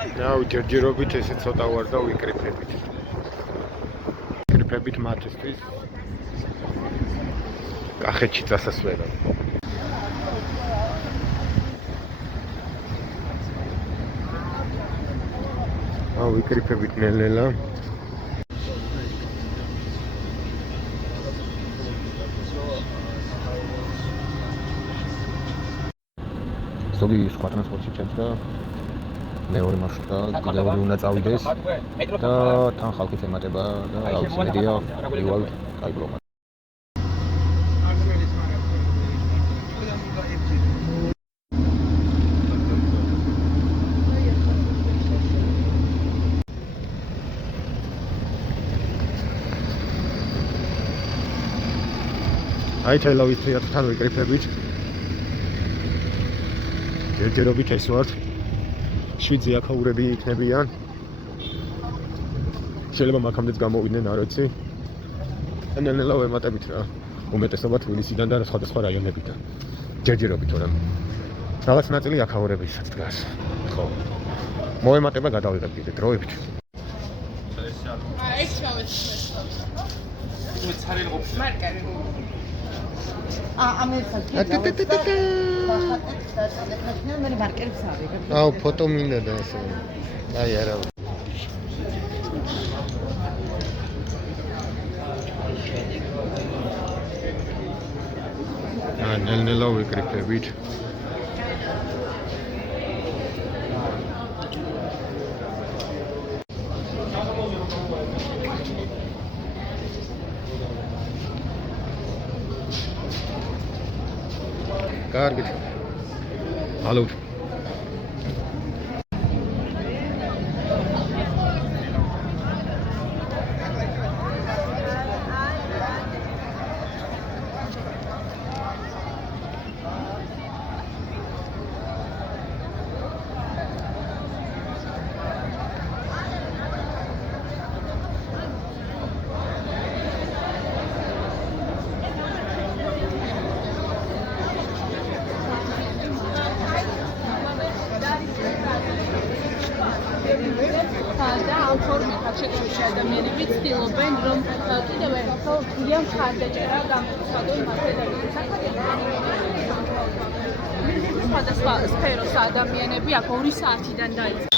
ნაუ ჯერჯერობით ესე ცოტა ვარ და ვიკრიფებით. ვიკრიფებით მათთვის კახეთში წასასვლელად. აუ ვიკრიფებით ნელ-ნელა. ზოგი სხვა ტრანსპორტში ჩაჯდა მეორე მარშრუტა კიდევ უნდა წავიდეს და თან ხალხის ემატება და აუცილებლია ივალ კაიგრომა. აი ჩაილავით თეატრთან ვიკრიფებით. ჯერჯერობით ეს ვარ. 7 აქაურები იქნებიან. შეიძლება მაგამდეც გამოვიდნენ, არ ვიცი. ნელ-ნელა ვემატებით რა. უმეტესობა თბილისიდან და სხვადასხვა რაიონებიდან. ჯერჯერობით თორემ რაღაც ნაწილი აქაურებისაც დგას. ხო. მოემატება გადავიღებ კიდე დროებით. ეს ჩავეცი. მარკერი. აუ ფოტო მინდა და ასე. აი არა. ნელ-ნელა ვიკრიფებით. კარგი. ალო. და ამ ფორმატად შექმნილი ადამიანები ცდილობენ რომ კიდევ ერთხელ გვიან მხარდაჭერა გამოცხადონ მასედარის სხვადასხვა სფეროს ადამიანები აქ 2 საათიდან დაიწყო.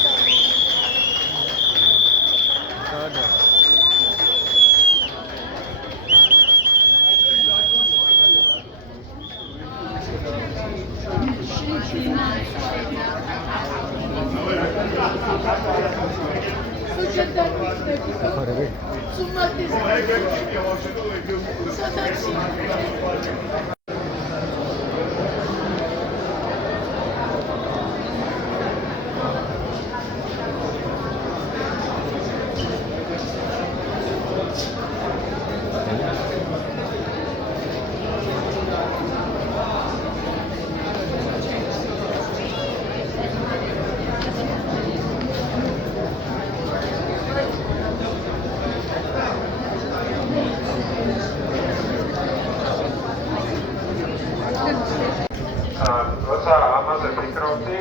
როცა ამაზე ვფიქრობდი,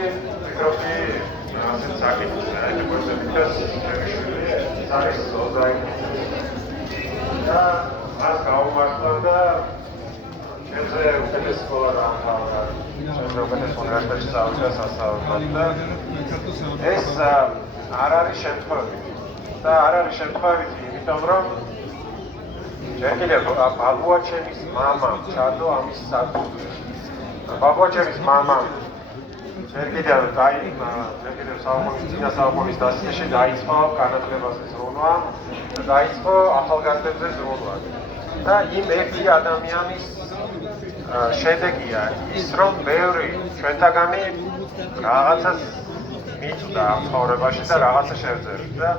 ასეთ საკითხზე, მოგვიწევით ეს არის 20 და მას გაუმართლა და ჩემზე უკეთეს სკოლა დაამთავრა. ჩემზე უკეთეს უნივერსიტეტში წავიდა სასწავლებლად და ეს არ არის შემთხვევით. და არ არის შემთხვევით, იმიტომ რომ ჯერ კიდევ ბაბუაჩემის მამამ ჩადო ამის საფუძველი. ბაბუაჩემის მამამ ჯერ კიდევ საუკუნის დასაწყისში დაიწყო განათლებაზე ზრუნვა და დაიწყო ახალგაზრდებზე ზრუნვა. და იმ ერთი ადამიანის შედეგია ის, რომ ბევრი ჩვენთაგანი რაღაცას მიწვდა ამ ცხოვრებაში და რაღაცა შევძლებთ და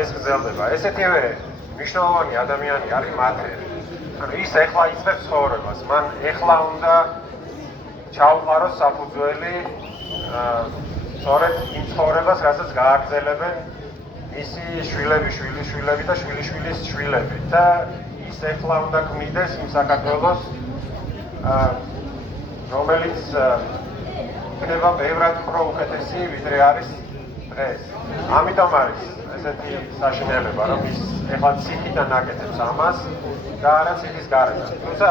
ეს გრძელდება. ესეთივე მნიშვნელოვანი ადამიანი არის მათერი. ანუ ის ეხლა იწყებს ცხოვრებას, მან ეხლა უნდა ჩაუყაროს საფუძველი სწორედ იმ ცხოვრებას, რასაც გააგრძელებენ მისი შვილები, შვილიშვილები და შვილიშვილის შვილები და ის ეხლა უნდა ქმნიდეს იმ საქართველოს, რომელიც იქნება ბევრად უფრო უკეთესი, ვიდრე არის დღეს. ამიტომ არის ესეთი საშინელება, რომ ის ეხლა ციხიდან აკეთებს ამას და არა ციხის გარედან. თუმცა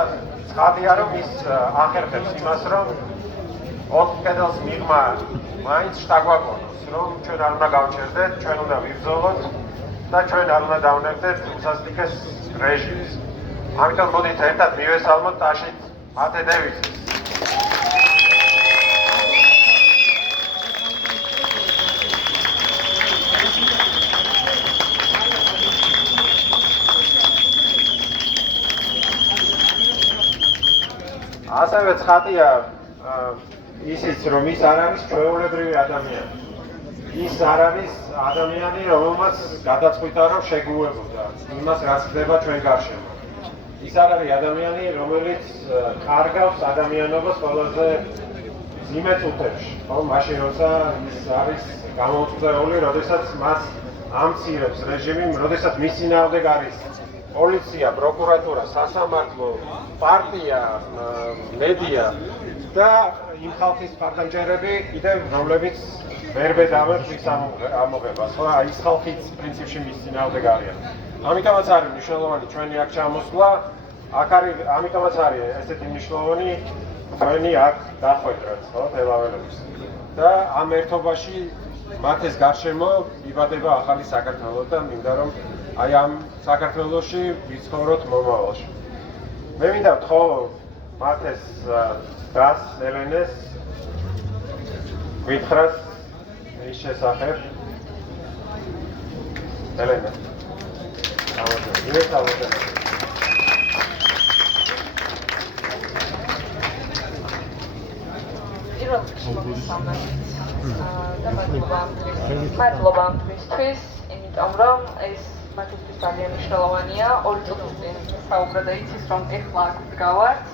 ცხადია, რომ ის ახერხებს იმას, რომ ოთხ კედელს მიღმა მაინც შთაგვაგონოს, რომ ჩვენ არ უნდა გავჩერდეთ, ჩვენ უნდა ვიბრძოლოთ და ჩვენ არ უნდა დავნებდეთ უსასტიკეს რეჟიმს. ამიტომ მოდით ერთად მივესალმოთ ტაშით მათე დევიზის. ასევე ცხადია ისიც, რომ ის არ არის ჩვეულებრივი ადამიანი. ის არ არის ადამიანი, რომელმაც გადაწყვიტა, რომ შეგუებოდა იმას, რაც ხდება ჩვენ გარშემო. ის არ არის ადამიანი, რომელიც კარგავს ადამიანობას ყველაზე ძიმე წუთებში, ხო, მაშინ როცა ის არის გამოუწვეული, როდესაც მას ამცირებს რეჟიმი, როდესაც მის წინააღმდეგ არის პოლიცია, პროკურატურა, სასამართლო, პარტია, მედია და იმ ხალხის მხარდამჭერები კიდევ რომლებიც ვერ ბედავენ ის ამოღებას, ხო? აი ეს ხალხიც პრინციპში მის წინააღმდეგ არიან. ამიტომაც არის მნიშვნელოვანი ჩვენი აქ ჩამოსვლა, ამიტომაც არის ესეთი მნიშვნელოვანი ჩვენი აქ დახვედრაც, ხო, დელაველების. და ამ ერთობაში მათეს გარშემო იბადება ახალი საქართველო და მინდა რომ აი ამ საქართველოში ვიცხოვროთ მომავალში. მე მინდა ვთქო მათეს დას ელენეს გითხრას ის შესახებ. ელენა. მადლობა ამ დღისთვის, იმიტომ რომ ეს მათთვის ძალიან მნიშვნელოვანია. 2 წუთის წინ საუბრა და იცის, რომ ეხლა აქ ვდგავართ.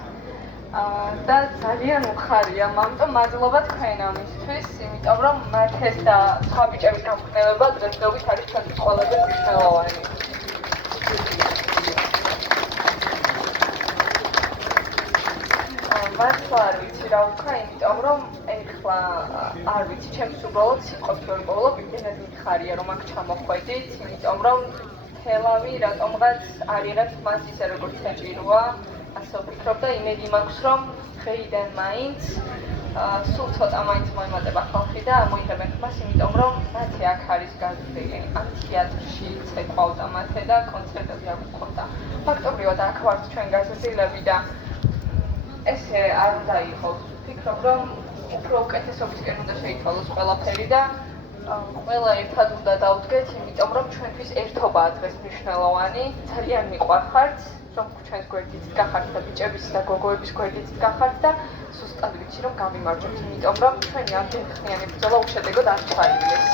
და ძალიან უხარია, ამიტომ მადლობა თქვენ ამისთვის, იმიტომ რომ მათეს და სხვა ბიჭების გამხნევება დღესდღეობით არის ჩვენთვის ყველაზე მნიშვნელოვანი. მართლა არ ვიცი რა ვთქვა, იმიტომ რომ ეხლა არ ვიცი, ჩემს უბრალოდ სიტყვებს ვერ პოვლობ, იმდენად მიხარია რომ აქ ჩამოხვედით, იმიტომ რომ თელავი რატომღაც არ იღებს მას ისე როგორც საჭიროა. ასე ვფიქრობ და იმედი მაქვს, რომ დღეიდან მაინც სულ ცოტა მაინც მოემატება ხალხი და მოიღებენ ხმას, იმიტომ რომ მათე აქ არის გაზრდილი. ამ თეატრში ცეკვავდა მათე და კონცერტები აქ გქონდა. ფაქტობრივად აქ ვართ ჩვენ გაზრდილები და ესე არ უნდა იყოს. ვფიქრობ, რომ უფრო უკეთესობისკენ უნდა შეიცვალოს ყველაფერი და ყველა ერთად უნდა დავდგეთ, იმიტომ რომ ჩვენთვის ერთობაა დღეს მნიშვნელოვანი. ძალიან მიყვარხართ, რომ ჩვენს გვერდით გახართ და ბიჭების და გოგოების გვერდით გახართ და ზუსტად ვიცი რომ გამიმარჯვებთ, იმიტომ რომ ჩვენი ამდენხნიანი ბრძოლა უშედეგოდ არ ჩაიგდეს.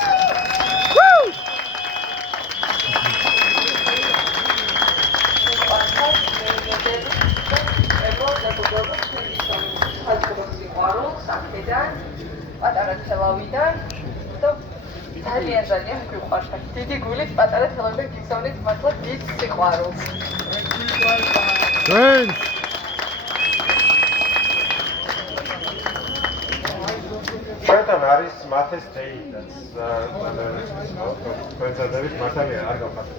პატარა თელავიდან და ძალიან გვიყვართ. დიდი გულით პატარა თელავიდან გიგზავნით მართლა დიდ სიყვარულს. Thanks. ჩვენთან არის მათეს დეიდაც. თქვენზადებით მართალია არ გავხატეთ.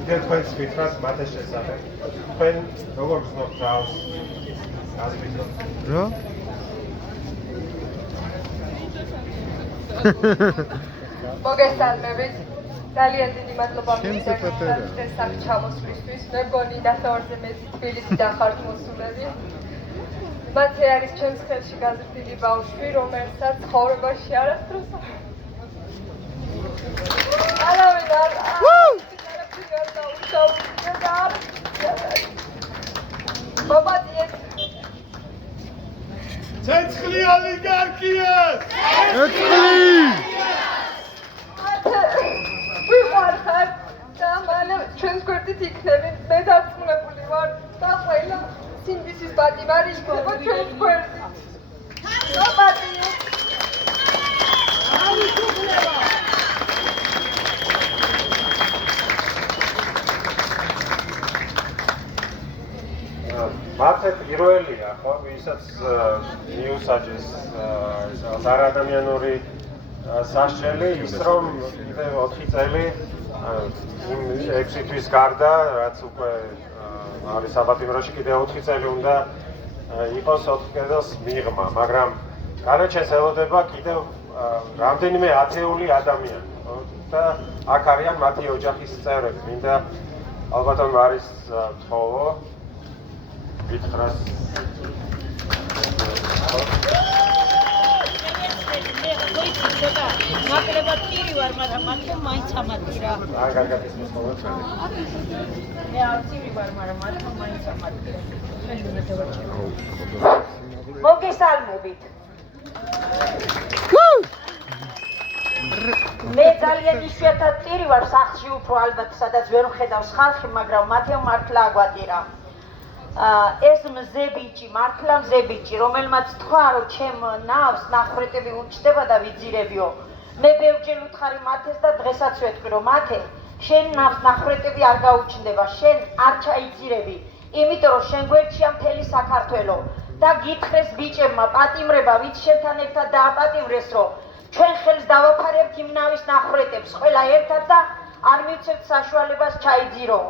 იგივე თქვენს მითხრას მათეს შესახებ. თქვენ როგორ გრძნობთ თავს? გასვიდროთ. რა? მოგესალმებით. ძალიან დიდი მადლობა ეს აქ ჩამოსვლისთვის. მე მგონი ნახევარზე მეტი თბილისიდან ხართ მოსულები. მათე არის ჩემს ხელში გაზრდილი ბავშვი, რომელსაც ცხოვრებაში არასდროს არავინ არ ცეცხლი ოლიგარქიას! Ცეცხლი! ვიყარხარ და მალე ჩვენს გვერდით იქნები. მე დარწმუნებული ვარ და ყველა სინდისის პატიმარი იქნება ჩვენს გვერდით. პატიმარი! მათე პირველია, ხო, ვისაც მიუსაჯეს არადამიანური სასჯელი ის რომ კიდევ 4 წელი იმ 6 თვის გარდა რაც უკვე არის საბატიმროში კიდევ 4 წელი უნდა იყოს 4 კედელს მიღმა, მაგრამ განაჩენს ელოდება კიდევ რამდენიმე ათეული ადამიანი და აქ არიან მათი ოჯახის წევრები. მინდა ალბათ არის თხოვო ვითხრას ნაკლებად პირი ვარ, მაგრამ მათემ მაინც ამატირა. აი კარგად ისმის ხოლმე. მე არ პირი ვარ, მაგრამ მათემ მაინც ამატირა. მოგესალმებით. მე ძალიან იშვიათად პირი ვარ სახლში უფრო ალბათ სადაც ვერ ვხედავს ხალხი, მაგრამ მათემ მართლა აგვატირა. ეს მზებიჭი, მართლა მზებიჭი, რომელმაც თქვა, რომ ჩემ ნავს ნახრეტები ურჩდება და ვიძირებიო. მე ბევრჯერ ვუთხარი მათეს და დღესაც ვეთქვი, რომ მათე, შენ ნავს ნახრეტები არ გაუჩნდება, შენ არ ჩაიძირები, იმიტომ რომ შენ გვერდშია მთელი საქართველო და გითხრეს ბიჭებმა პატიმრება, ვით შენთან ერთად დააპატიმრეს, რომ ჩვენ ხელს დავაფარებთ იმ ნავის ნახრეტებს, ყველა ერთად და არ მივცემთ საშუალებას ჩაიძირო.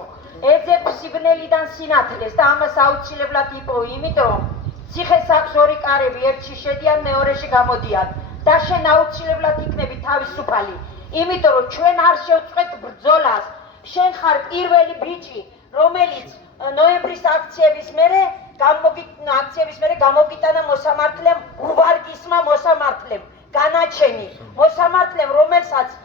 ეძებ სიბნელიდან სინათლეს და ამას აუცილებლად იპოვი, იმიტომ რომ ციხეს აქვს ორი კარები, ერთში შედიან, მეორეში გამოდიან და შენ აუცილებლად იქნები თავისუფალი, იმიტომ რომ ჩვენ არ შევწყვეტ ბრძოლას. შენ ხარ პირველი ბიჭი, რომელიც ნოემბრის აქციების მერე გამოგიტანა მოსამართლემ, უვარგისმა მოსამართლემ, განაჩენი მოსამართლემ, რომელსაც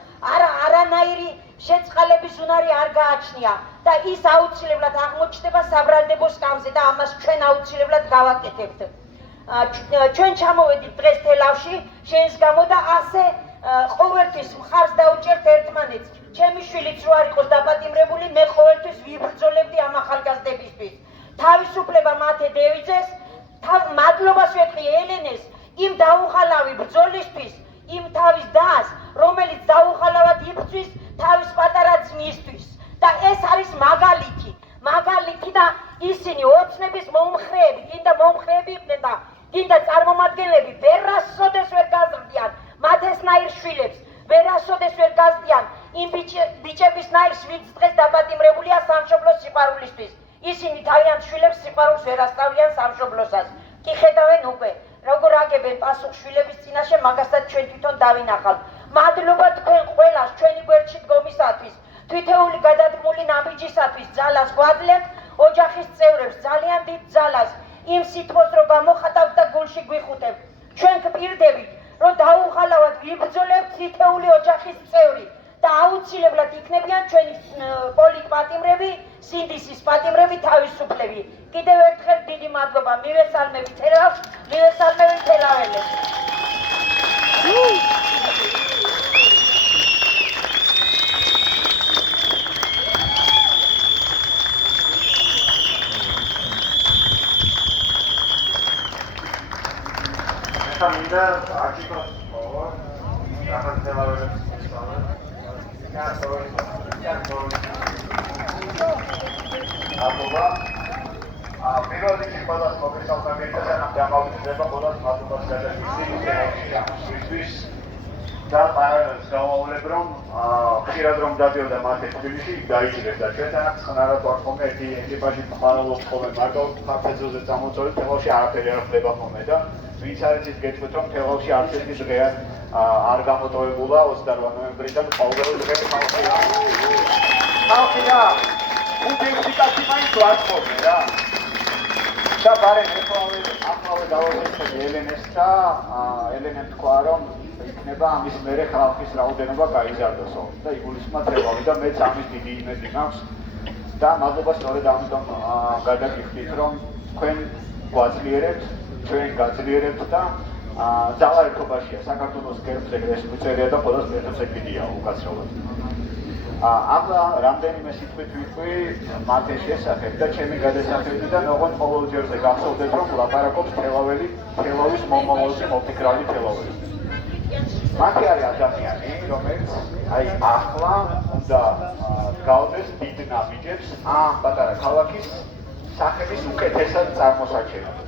არანაირი შეწყალების უნარი არ გააჩნია და ის აუცილებლად აღმოჩნდება საბრალდებო სკამზე და ამას ჩვენ აუცილებლად გავაკეთებთ. ჩვენ ჩამოვედით დღეს თელავში შენს გამო და ასე ყოველთვის მხარს დაუჭერთ ერთმანეთს. ჩემი შვილიც რო არ იყოს დაპატიმრებული, მე ყოველთვის ვიბრძოლებდი ამ ახალგაზრდებისთვის. თავისუფლება მათე დევიძეს, მადლობას ვეთქვი ელენეს იმ დაუხალავი ბრძოლისთვის, იმ თავის დას, რომელიც დაუხალავად იბრძვის თავის პატარა ძმისთვის. და ეს არის მაგალითი და ისინი ოცნების მომხრეები, გინდა მომხრეები იყვნენ და გინდა წარმომადგენლები ვერასოდეს ვერ გაზრდიან მათესნაირ შვილებს, ვერასოდეს ვერ გაზრდიან იმ ბიჭებისნაირს, ვინც დღეს დაპატიმრებულია სამშობლოს სიყვარულისთვის. ისინი თავიანთ შვილებს სიყვარულს ვერ ასწავლიან სამშობლოსაც. კი ხედავენ უკვე როგორ აგებენ პასუხს შვილების წინაშე, მაგასაც ჩვენ თვითონ დავინახავთ. მადლობა თქვენ ყველას ჩვენი გვერდში დგომისათვის, თვითეული გადადგმული ნაბიჯისათვის ძალას გვაძლევთ, ოჯახის წევრებს ძალიან დიდ ძალას, იმ სითბოს რომ გამოხატავთ და გულში გვიხუტებთ. ჩვენ გპირდებით, რომ დაუხალავად ვიბრძოლებთ თითეული ოჯახის წევრი და აუცილებლად იქნებიან ჩვენი პოლიტპატიმრები, სინდისის პატიმრები თავისუფლები. კიდევ ერთხელ დიდი მადლობა, მივესალმებით თელავს, მივესალმებით თელაველებს. მინდა არჩიკოს მოვა, რაღაც თელაველებს მისვამე. აბობა პირველ რიგში ყველას მოგესალმებით და სანამ დამავიწყდება ყველას მადლობას გადაგიხდის და პარალელს გავავლებ რომ ხშირად რომ დადიოდა მათ თბილისში დაიჭირეს და ჩვენთანაც ხნარად ვარ ხოლმე ერთი ეკიპაჟი პარალელს ხოლმე მარტო ხაფეძოზე წამოწოლით თელავში არაფერი არ ხდება ხოლმე და ვინც არის ის გეტყვით რომ თელავში არც ერთი დღე არ გამოტოვებულა 28 ნოემბრიდან ყოველდღე ხალხი და უნივერსიტეტი მაინც ვარცხობენ რა და ბარემ ახლავე დავაწყდი ელენეს და ელენემ თქვა რომ იქნება ამის მერე ხალხის რაოდენობა გაიზარდოსო და იგულისხმება თელავი და მეც ამის დიდი იმედი მაქვს და მადლობა სწორედ ამიტომ გადაგიხდით რომ თქვენ გვაძლიერებთ ჩვენ გაძლიერებთ და ძალა ერთობაშია საქართველოს გერბზე ეს მიწერია და ყველას ერთად ეკიდია უკაცრავად. აბა რამდენიმე სიტყვით ვიტყვი მათეს შესახებ და ჩემი გადასახადებიდან ოღონდ ყოველ ჯერზე გახსოვდეთ რომ ლაპარაკობს თელავის მომავალზე მოფიქრალი თელაველი. მათი არის ადამიანი რომელიც აი ახლა უნდა გავდეს დიდ ნაბიჯებს ამ პატარა ქალაქის სახების უკეთესად წარმოსაჩენად.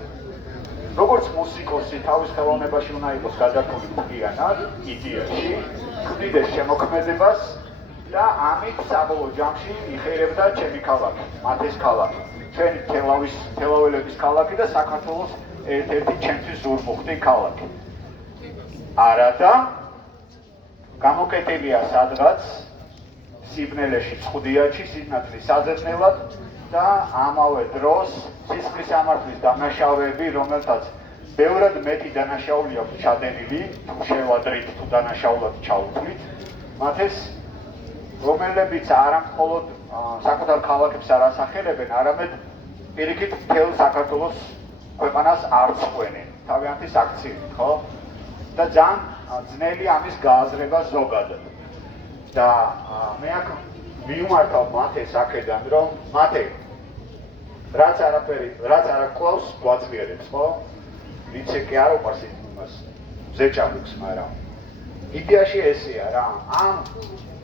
როგორც მუსიკოსი თავის ხელოვნებაში უნდა იყოს გადართული მთლიანად იდეაში, ხვდიდეს შემოქმედებას და ამით საბოლოო ჯამში იხერებდა ჩემი ქალაქი, მათეს ქალაქი, ჩვენი თელაველების ქალაქი და საქართველოს ერთ-ერთი ჩემთვის ზურმუხტი ქალაქი. არადა გამოკეტილია სადღაც სიბნელეში, ცხუდიაჩი, სინათლის საზეწნელად და ამავე დროს სისხლის სამართლის დანაშაულები, რომელთაც ბევრად მეტი დანაშაული აქვს ჩადენილი, თუ შევადრით, თუ დანაშაულად ჩაუთვლით, მათეს რომელებიც არა მხოლოდ საკუთარ ქალაქებს არ ასახელებენ, არამედ პირიქით მთელ საქართველოს ქვეყანას არ წყვენენ თავიანთი აქციებით, ხო? და ძალიან ძნელი ამის გააზრება ზოგადად. და მე აქ მიუმართავ მათეს აქედან, რომ მათე რაც არ გვყავს, გვაძლიერებს, ხო? ვიცე კი არ უყვარს იმას ზეჭაბუქს, მაგრამ იდეაში ესეა რა. ამ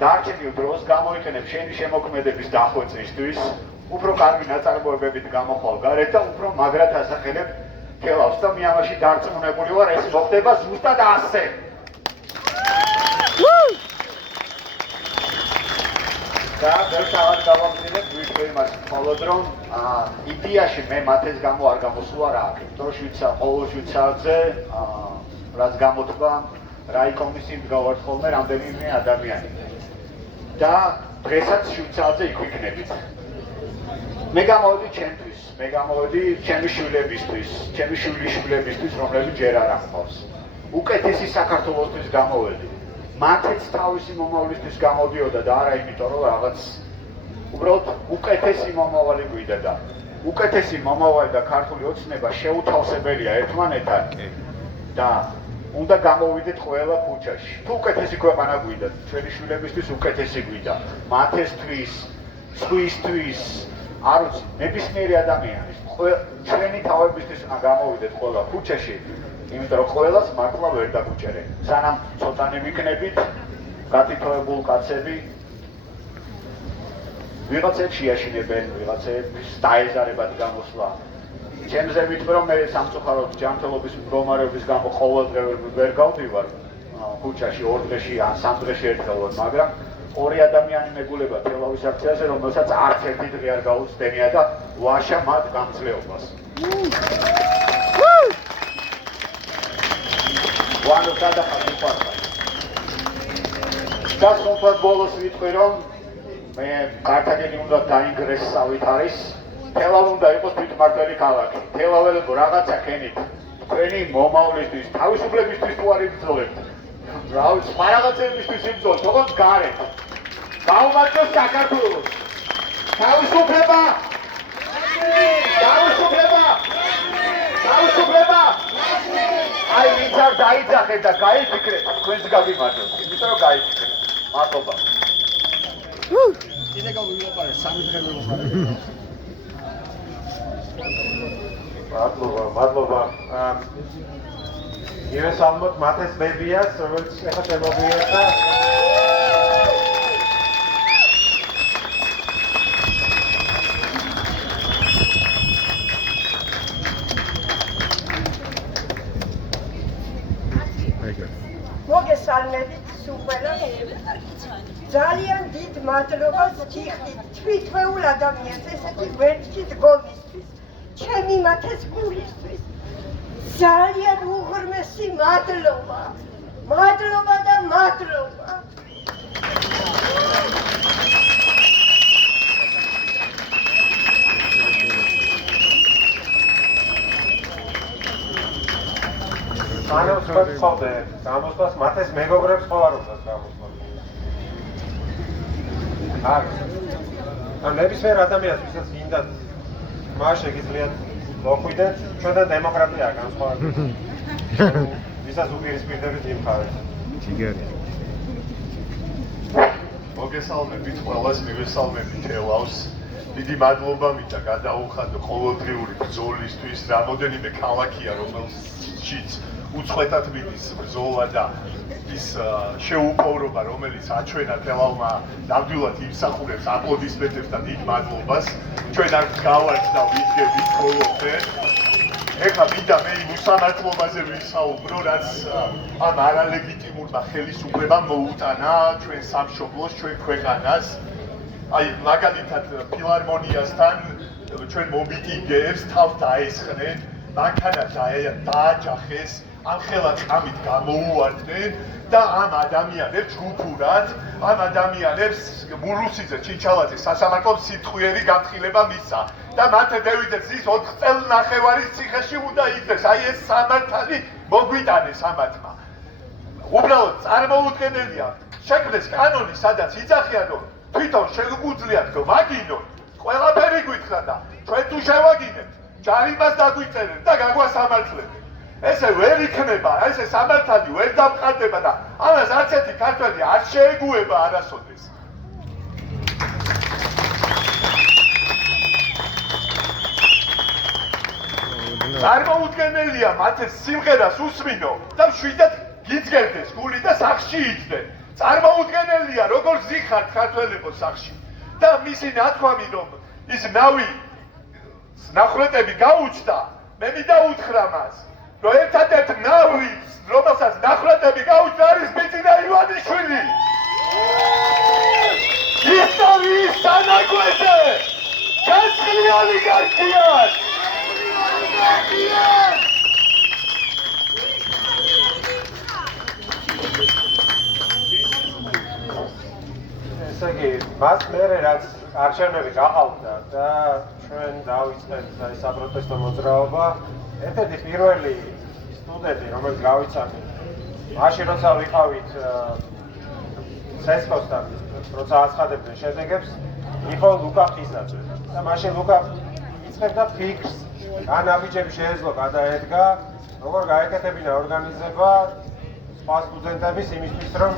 დარჩენილ დროს გამოიყენებ შენი შემოქმედების დახვეწისთვის, უფრო კარგი ნაწარმოებებით გამოხვალ გარეთ და უფრო მაგრად ასახელებ თელავს და მე ამაში დარწმუნებული ვარ, ეს მოხდება ზუსტად ასე. და ბევრად გავაგზავნებ ვიშვეიმას, მხოლოდ რომ იდეაში მე მათეს გამო არ გამოსულა რა აქ, იმიტომ ყოველ შვიცარზე რაც გამოთქვა რაიკომის იმ გავართ ხოლმე რამდენიმე ადამიანი. და დღესაც შვიცარზე იქვიქნებით. მე გამოვედი ჩემთვის, მე გამოვედი ჩემი შვილებისთვის, ჩემი შვილიშვილებისთვის, რომლებიც ჯერ არ ახავს. უკეთესი საქართველოსთვის გამოვედი. მათეც თავისი მომავლისთვის გამოდიოდა და არა იმიტომ, რომ რაღაც უბრალოდ უკეთესი მომავალი გვიდა და უკეთესი მომავალი და ქართული ოცნება შეუთავსებელია ერთმანეთთან და უნდა გამოვიდეთ ყველა ქუჩაში. თუ უკეთესი ქვეყანა გვიდა, ჩვენი შვილებისთვის უკეთესი გვიდა, მათესთვის, სხვისთვის, არ ვიცი, ნებისმიერი ადამიანის, ჩვენი თავებისთვის უნდა გამოვიდეთ ყველა ქუჩაში, იმიტომ რომ ყველას მართლა ვერ დაგუჭერენ. სანამ ცოტანი ვიქნებით, გათითოებულ კაცები, ვიღაცებს შეაშინებენ, ვიღაცებს დაეზარებათ გამოსვლა. ჩემზე ვიტყვი, რომ მე სამწუხაროდ ჯანმრთელობის მდგომარეობის გამო ყოველდღე ვერ გავდივარ ქუჩაში 2 დღეში ან 3 დღეში ერთხელ, მაგრამ ორი ადამიანი მეგულება თელავის აქციაზე, რომელსაც არც ერთი დღე არ გაუცდენია და ვაშა მათ გამძლეობას. ვანო გადახარ მიყვარხარ. და სოფლად ბოლოს ვიტყვი, რომ მე კართაგენი უნდა დაინგრესსავით არის, თელავ უნდა იყოს თვითმმართველი ქალაქი. თელაველებო რაღაცა ქენით, თქვენი მომავლისთვის, თავისუფლებისთვის თუ არ იბრძოლებთ, რა ვიცი, სხვა რაღაცებისთვის იბრძოლეთ, თქოს გარეთ. გაუმართლოს საქართველოს. თავისუფლება! თავისუფლება! თავისუფლება! აი ვინც არ დაიძახეთ და გაიფიქრეთ, თქვენს გაგიმარჯვებთ, იმიტომ რომ გაიფიქრეთ. მადლობა. კიდე გავვილაპარეთ, 3 დღე ვიყავით. მადლობა. იერესალმოთ მათეს ბებიას, რომელიც ახლა შემოგვიერთდა. მოგესალმებით სულ-ყველა. ძალიან დიდ მადლობას გიხდით თვითმეულ ადამიანს ესეთი ვერტში დგომისთვის, ჩემი მათეს გულისთვის. ძალიან უღრმესი მადლობა. მადლობა და მადლობა. ანებს ხოთხოვდე, გამოსვლას მათეს მეგობრებს ხო არ უნდა გამოსვლას. არ. ან ნებისმიერ ადამიანს, ვისაც გინდათ მას შეგიძლიათ მოხვიდეთ, ჩვენ და დემოკრატია განსხვავებული. ვისაც უპირისპირდებით იმ ხარეს. ჯიგერი. მოგესალმებით ყველას, მივესალმებით თელავს. დიდი მადლობა მინდა გადაუხადო ყოველდღიური ბრძოლისთვის, რამოდენიმე ქალაქია, რომელშიც უწყვეტად მიდის ბრძოლა და ის შეუპოვრობა, რომელიც აჩვენა თელავმა, ნამდვილად იმსახურებს აპლოდისმენტებს და დიდ მადლობას. ჩვენ აქ გავართ და ვიდგებით ბოლომდე. ეხლა მინდა მე იმ უსამართლობაზე ვისაუბრო, რაც ამ არალეგიტიმურმა ხელისუფლებამ მოუტანა ჩვენ სამშობლოს, ჩვენ ქვეყანას. აი, მაგალითად, ფილარმონიასთან ჩვენ მომიტინგეებს თავს დაესხნენ, მანქანა დააჯახეს, ამხელა წამით გამოუვარდნენ და ამ ადამიანებს ჯგუფურად, ამ ადამიანებს მურუსიძე, ჩიჩალაძე სასამართლომ სიტყვიერი განხილება მისცა და მათ დევიძეს ის 4 წელნახევარის ციხეში უნდა იდგეს. აი ეს სამართალი მოგვიტანეს ამათმა. უბრალოდ წარმოუდგენელია შექმნეს კანონი, სადაც იძახიან, რომ თვითონ შეგვიძლიათ გვაგინოთ, ყველაფერი გვითხრა და ჩვენ თუ შევაგინებთ, ჯარიმას დაგვიწერენ და გაგვასამართლებენ. ესე ვერ იქნება, ესე სამართალი ვერ დამყარდება და ამას არც ერთი ქართველი არ შეეგუება არასოდეს. წარმოუდგენელია მათ ეს სიმღერას უსმინო და მშვიდად გიძგერდეს გული და სახში იდგნენ. წარმოუდგენელია როგორ ზიხართ ქართველებო სახში და მისი ნათქვამი რომ ის ნავი ნახრეტები გაუჩნდა, მე მინდა უთხრა მას, რომ ერთადერთ ნავი, რომელსაც ნახრეტები გაუჩნდა, არის მიწინა ივანიშვილი. ისტორიის სანაგვეზე გაწყვეტილი ოლიგარქიას. ესე იგი, მას მერე რაც არჩევნები გაყავდა და ჩვენ დავიწყეთ აი საპროტესტო მოძრაობა, ერთ-ერთი პირველი სტუდენტი, რომელიც გავიცანი, მაშინ როცა ვიყავით სესკოსთან, როცა აცხადებდნენ შედეგებს, იყო ლუკა ხიზაძე. და მაშინ ლუკა იწყებდა ფიქრს, განაბიჯები შეეძლო გადაედგა, როგორ გაეკეთებინა ორგანიზება სხვა სტუდენტების იმისთვის, რომ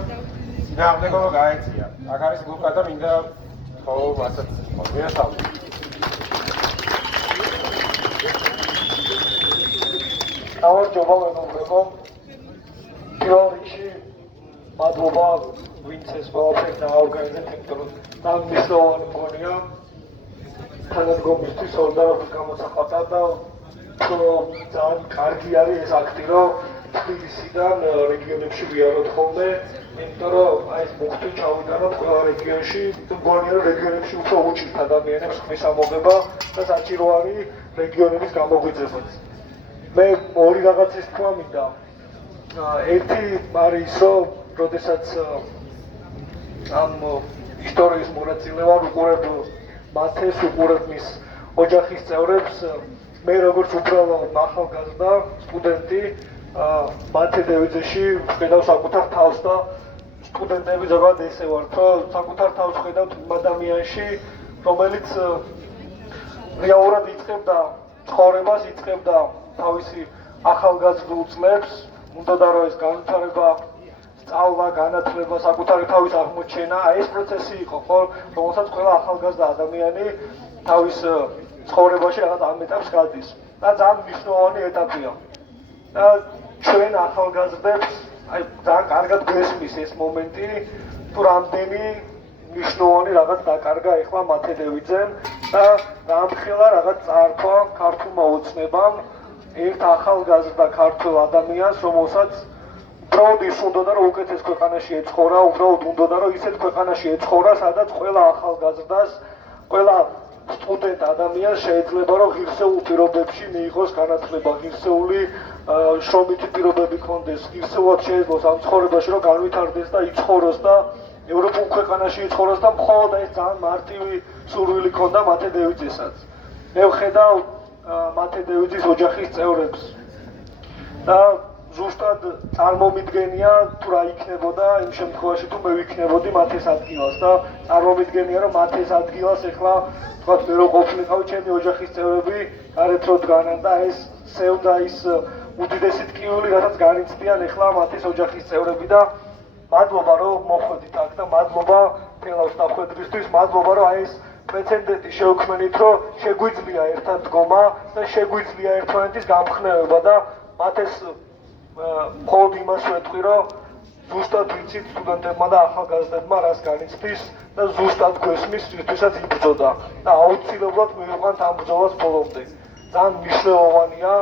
წინააღმდეგობა გაეწია. აქ არის ლუკა და მინდა ხო მასაც მიასალმო. გამარჯობა მეგობრებო. პირველ რიგში მადლობა ვინც ეს ყველაფერი დააორგანიზეთ, იმიტომ რომ მნიშვნელოვანი მგონია თანადგომისთვის ორდაობის გამოსაყადა და ძალიან კარგი არის ეს აქტი, რომ თბილისიდან რეგიონებში ვიაროთ ხოლმე, იმიტომ რომ აი ეს მუხტი ჩავიტანოთ ყველა რეგიონში, მგონია რომ რეგიონებში უფრო უჭირთ ადამიანებს ხმის ამოღება და საჭირო არის რეგიონების გამოგვიძებაც. მე ორი რაღაცის თქვა მინდა. ერთი არის ის, რომ როდესაც ამ ისტორიის მონაწილე ვარ, უყურებ მათეს, უყურებ მის ოჯახის წევრებს, მე როგორც უბრალო ახალგაზრდა სტუდენტი მათე დევიძეში ვხედავ საკუთარ თავს და სტუდენტები ზოგადად ესე ვართ, რომ საკუთარ თავს ვხედავთ იმ ადამიანში, რომელიც რეალურად იწყებდა ცხოვრებას, იწყებდა თავისი ახალგაზრდულ წლებს, უნდადა რომ ეს განვითარება, სწავლა, განათლება, საკუთარი თავის აღმოჩენა, ეს პროცესი იყო, ხო, რომელსაც ყველა ახალგაზრდა ადამიანი თავის ცხოვრებაში რაღაც ამ ეტაპს გადის და ძალიან მნიშვნელოვანი ეტაპია. და ჩვენ ახალგაზრდებს აი ძალიან კარგად გვესმის ეს მომენტი, თუ რამდენი მნიშვნელოვანი რაღაც დაკარგა ეხლა მათე დევიძემ და გამხელა რაღაც წაართვა ქართულმა ოცნებამ ერთ ახალგაზრდა ქართველ ადამიანს, რომელსაც უბრალოდ ის უნდოდა რომ უკეთეს ქვეყანაში ეცხოვრა, უბრალოდ უნდოდა რომ ისეთ ქვეყანაში ეცხოვრა, სადაც ყველა ახალგაზრდას, ყველა სტუდენტ ადამიანს შეიძლება რომ ღირსეულ პირობებში მიიღოს განათლება, ღირსეული შრომითი პირობები ჰქონდეს, ღირსეულად შეეძლოს ამ ცხოვრებაში რომ განვითარდეს და იცხოვროს და ევროპულ ქვეყანაში იცხოვროს და მხოლოდ ეს ძალიან მარტივი სურვილი ჰქონდა მათე დევიძესაც. მე ვხედავ მათე დევიძის ოჯახის წევრებს და ზუსტად წარმომიდგენია თუ რა იქნებოდა იმ შემთხვევაში თუ მე ვიქნებოდი მათეს ადგილას და წარმომიდგენია რომ მათეს ადგილას ეხლა თქვათ მე რო ყოფილიყავი ჩემი ოჯახის წევრები გარეთ რო დგანან და ეს სევდა ის უდიდესი ტკივილი რასაც განიცდიან ეხლა მათეს ოჯახის წევრები და მადლობა რომ მოხვედით აქ და მადლობა თელავს დახვედრისთვის, მადლობა რომ აი ეს პრეცედენტი შევქმნით რომ შეგვიძლია ერთად დგომა და შეგვიძლია ერთმანეთის გამხნევება და მათეს მხოლოდ იმას ვეთქვი, რომ ზუსტად ვიცით სტუდენტებმა და ახალგაზრდებმა რას განიცდის და ზუსტად გვესმის რითვისაც იბრძოდა და აუცილებლად მივიყვანთ ამ ბრძოლას ბოლომდე. ძალიან მნიშვნელოვანია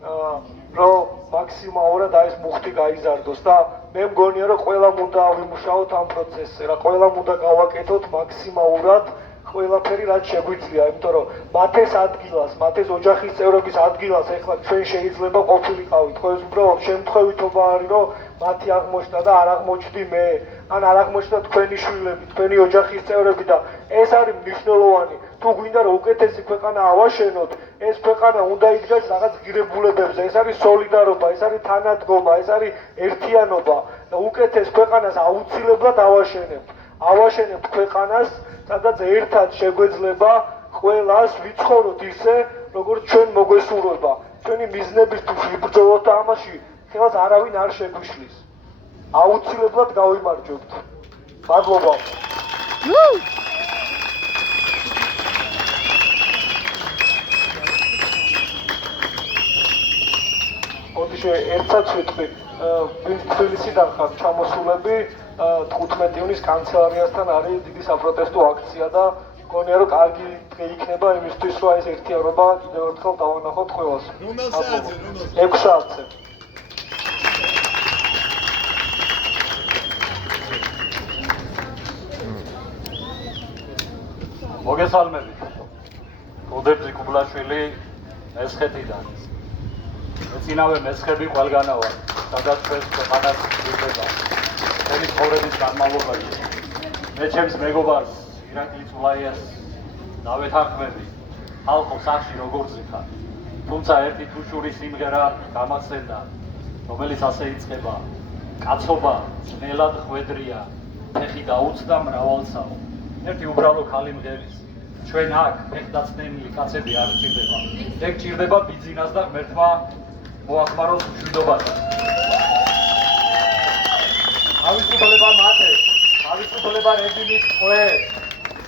რომ მაქსიმალურად ეს მუხტი გაიზარდოს და მე მგონია რომ ყველამ უნდა ვიმუშაოთ ამ პროცესზე, რა ყველამ უნდა გავაკეთოთ მაქსიმალურად ყველაფერი რაც შეგვიძლია, იმიტომ რომ მათეს ადგილას, მათეს ოჯახის წევრების ადგილას ეხლა ჩვენ შეიძლება ყოფილიყავით, ხო ეს უბრალოდ შემთხვევითობა არის, რომ მათი აღმოჩნდა და არ აღმოჩნდი მე, ან არ აღმოჩნდა თქვენი შვილები, თქვენი ოჯახის წევრები და ეს არის მნიშვნელოვანი. თუ გვინდა რომ უკეთესი ქვეყანა ავაშენოთ, ეს ქვეყანა უნდა იდგას რაღაც ღირებულებებზე, ეს არის სოლიდარობა, ეს არის თანადგომა, ეს არის ერთიანობა და უკეთეს ქვეყანას აუცილებლად ავაშენებთ ქვეყანას, სადაც ერთად შეგვეძლება ყველას ვიცხოვროთ ისე, როგორც ჩვენ მოგვესურვება. ჩვენი მიზნებისთვის ვიბრძოლოთ და ამაში ხელს არავინ არ შეგვიშლის. აუცილებლად გავიმარჯვებთ. მადლობა. ოდიშე ერთად ვიტყვი, ვინც თბილისიდან ხართ ჩამოსულები, 15 ივნის კანცელარიასთან არის დიდი საპროტესტო აქცია და მგონია რომ კარგი დღე იქნება იმისთვის, რომ ეს ერთიანობა კიდევ ერთხელ დავანახოთ ყველას. რომელ საათზე? 6 საათზე. მოგესალმებით. გულდეբზი კუბლაშვილი მესხეთიდან. მეწინავე მესხები ყველგანა ვარ, სადაც ჩვენს ქვეყანას ვიძება. ჩვენი ცხოვრების განმავლობაში მე ჩემს მეგობარს ირაკლი წულაიას დავეთანხმები ხალხო სახში როგორც იქა. თუმცა ერთი თუშური სიმღერა გამახსენდა, რომელიც ასე იწყება: კაცობა ძნელად ხვედრია, ფეხი დაუწდა მრავალსაო. ერთი უბრალო ქალი მღერის. ჩვენ აქ ფეხდაცნელი კაცები არ გჭირდება. ეგ გჭირდება ბიძინას და ღმერთმა მოახმაროს მშვიდობასაც. თავისუფლება მათეს, თავისუფლება რეჟიმის ტყვეებს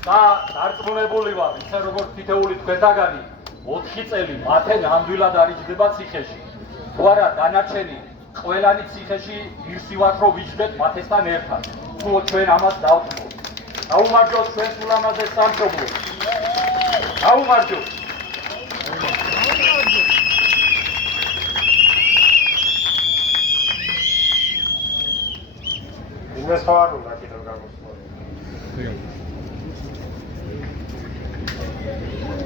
და დარწმუნებული ვარ, ისე როგორც თითოეული თქვენთაგანი 4 წელი მათე ნამდვილად არ იჯდება ციხეში. თუ არა დანარჩენი ყველანი ციხეში ირსივათ რომ ვიჯდეთ მათესთან ერთად. თუ ჩვენ ამას დავთმოთ. დაუმარჯოთ ჩვენს ულამაზეს სამშობლოს. დაუმარჯოთ. იმას ხარ უნდა კიდევ გამოსვლა.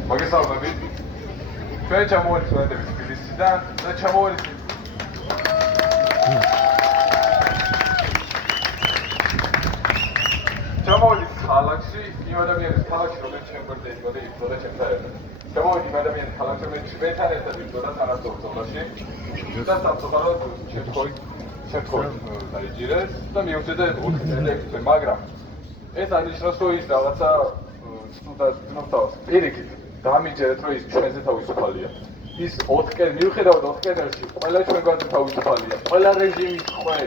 მოგესალმებით. ჩვენ ჩამოვარდით ვადების თბილისიდან და ჩამოვარდით ქალაქში, იმ ადამიანის ქალაქში, რომელიც ჩვენ გვერდზე იყო და იბრძოდა ჩემთან ერთად. ჩამოვარდით იმ ადამიანის ქალაქში, რომელიც ჩვენთან ერთად იბრძოდა თანასწორ ბრძოლაში და სამწუხაროდ შემთხვევით დაიჭირეს და მიუხედავად 4 წელი ექვსი, მაგრამ ეს არნიშნავს, რომ ის რაღაცა ცნობს პირიქით დამიჯერეთ, რომ ის ჩვენზე თავისუფალია. ის 4 მიუხედავად 4 კედელში ყველა ჩვენგანზე თავისუფალია. ყველა რეჟიმის ტყვე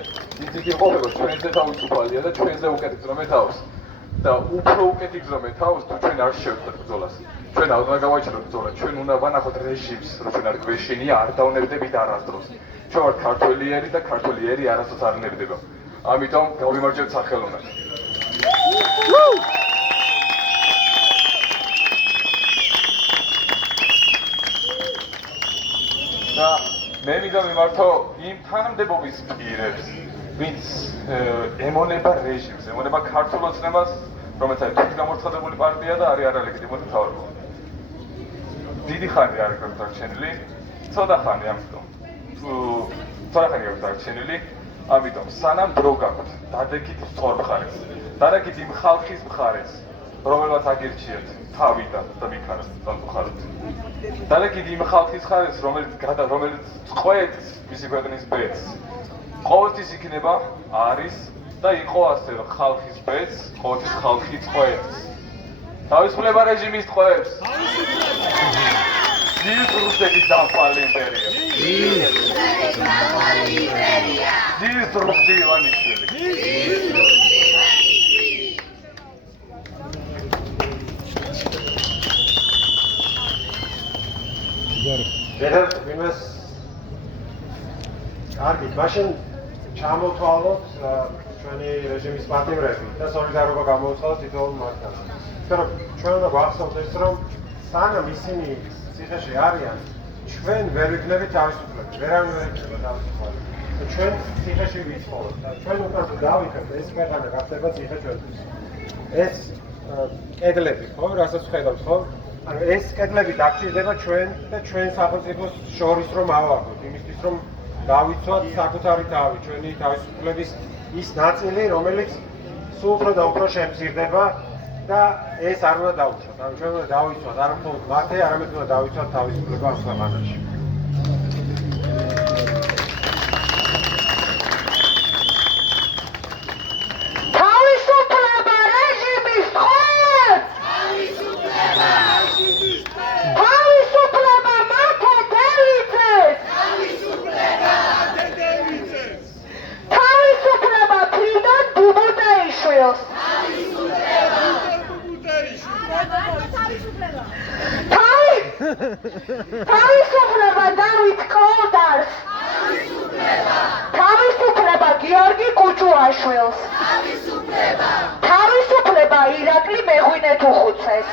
ისიც იყოფება ჩვენზე თავისუფალია და ჩვენზე უკეთ იგზნome თავს. და უფრო უკეთ იგზნome თავს, თუ ჩვენ არ შევხვდეთ ბრძოლას. ჩვენ არ უნდა გავაჩეროთ ბრძოლა, ჩვენ უნდა ვანახოთ რეჟიმს, რომ ჩვენ არ გვეშინია, არ დავნებდებით არასდროს. ჩვენ ვართ ქართველიერი და ქართველიერი არასდროს არ ნებდება. ამიტომ გავიმარჯვებთ სახელოვნად. და მე მინდა მიმართო იმ თანამდებობის პირებს, ვინც ემონება რეჟიმს, ემონება ქართულ ოცნებას, რომელიც არის თვითგამორცხადებული პარტია და არის არალეგიტიმური მთავრობა. დიდი ხანი არ აქვს დარჩენილი, ცოტა ხანი ამიტომ. ცოტა ხანი აქვს დარჩენილი, ამიტომ სანამ დრო გაქვთ, დადეკით სწორ მხარეს. დადეკით იმ ხალხის მხარეს, რომელმაც აგირჩიეთ თავიდან და მიქარს სამწუხაროდ. დადეკით იმ ხალხის მხარეს, რომელიც წყვეტს მისი ქვეყნის ბედს. ყოველთვის იქნება, არის და იყო ასე, რომ ხალხის ბედს, ყოველთვის ხალხი წყვეტს. თავისუფლება რეჟიმის ტყვეებს. ძილს რუსეთის დამხმარე იმპერია. ძილს რუსი ივანიშვილი. ერთ იმას კარგი, მაშინ ჩამოთვალოთ ჩვენი რეჟიმის პატიმრები და სოლიდარობა გამოვცხადოთ თითოეულ მათგანს. იმიტომ რომ ჩვენ უნდა გვახსოვოთ ეს, რომ სანამ ისინი ციხეში არიან, ჩვენ ვერ ვიქნებით თავისუფლები, ვერავინ ვერ იქნება თავისუფლები. ჩვენ ციხეში ვიცხოვრობთ და ჩვენ უკვე დავიქეთ ეს ქვეყანა გახდება ციხე ჩვენთვის. ეს კედლები ხო, რასაც ხედავთ ხო? ანუ ეს კედლები დაგჭირდება ჩვენ და ჩვენ სახელმწიფოს შორის რომ ავარდოთ, იმისთვის რომ დავიცვათ საკუთარი თავი, ჩვენი თავისუფლების ის ნაწილი, რომელიც სულ უფრო და უფრო შემცირდება და ეს არ უნდა დაუშვათ. ანუ ჩვენ უნდა დავიცვათ არა მხოლოდ მათე, არამედ უნდა დავიცვათ თავისუფლება ამ ქვეყანაში. თავისუფლება დავით კოლდარს, თავისუფლება გიორგი კუჭუაშვილს, თავისუფლება ირაკლი მეღვინეთუხუცეს,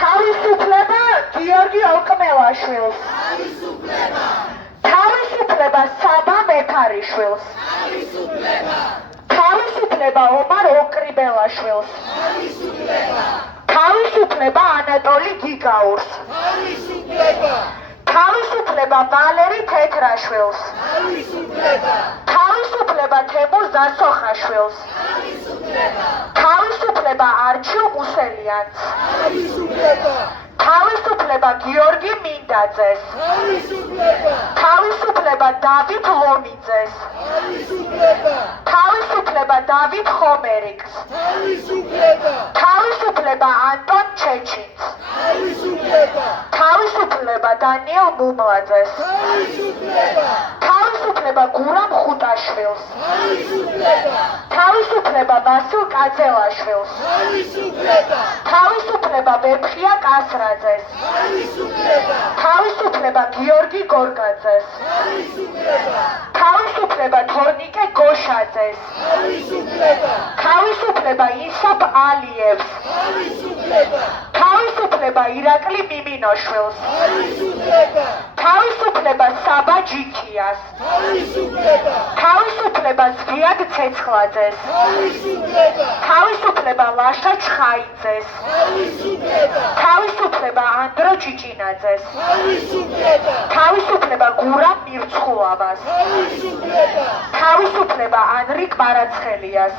თავისუფლება გიორგი ოკმელაშვილს, თავისუფლება საბა მექარიშვილს, თავისუფლება ომარ ოკრიბელაშვილს, თავისუფლება ანატოლი გიგაურს, თავისუფლება ვალერი თეთრაშვილს, თავისუფლება თემურ დასოხაშვილს, თავისუფლება არჩილ მუსელიანს, თავისუფლება გიორგი მინდაძეს, თავისუფლება დავით ლომიძეს, თავისუფლება დავით ხომერიკს, თავისუფლება ანტონ ჩეჩინს, თავისუფლება დანიელ მუმლაძეს, თავისუფლება გურამ ხუტაშვილს, თავისუფლება ვასილ კაძელაშვილს, თავისუფლება ვეფხია კასრაძეს, თავისუფლება გიორგი გორგაძეს, თავისუფლება თორნიკე გოშაძეს, თავისუფლება ისაბ ალიევს, თავისუფლება ირაკლი მიმინოშვილს, თავისუფლება საბა ჯიქიას, თავისუფლება ზვიად ცეცხლაძეს, თავისუფლება ლაშა ჩხაიძეს, თავისუფლება ანდრო ჭიჭინაძეს, თავისუფლება გურამ მირცხულავას, თავისუფლება ანრიკ მარაცხელიას,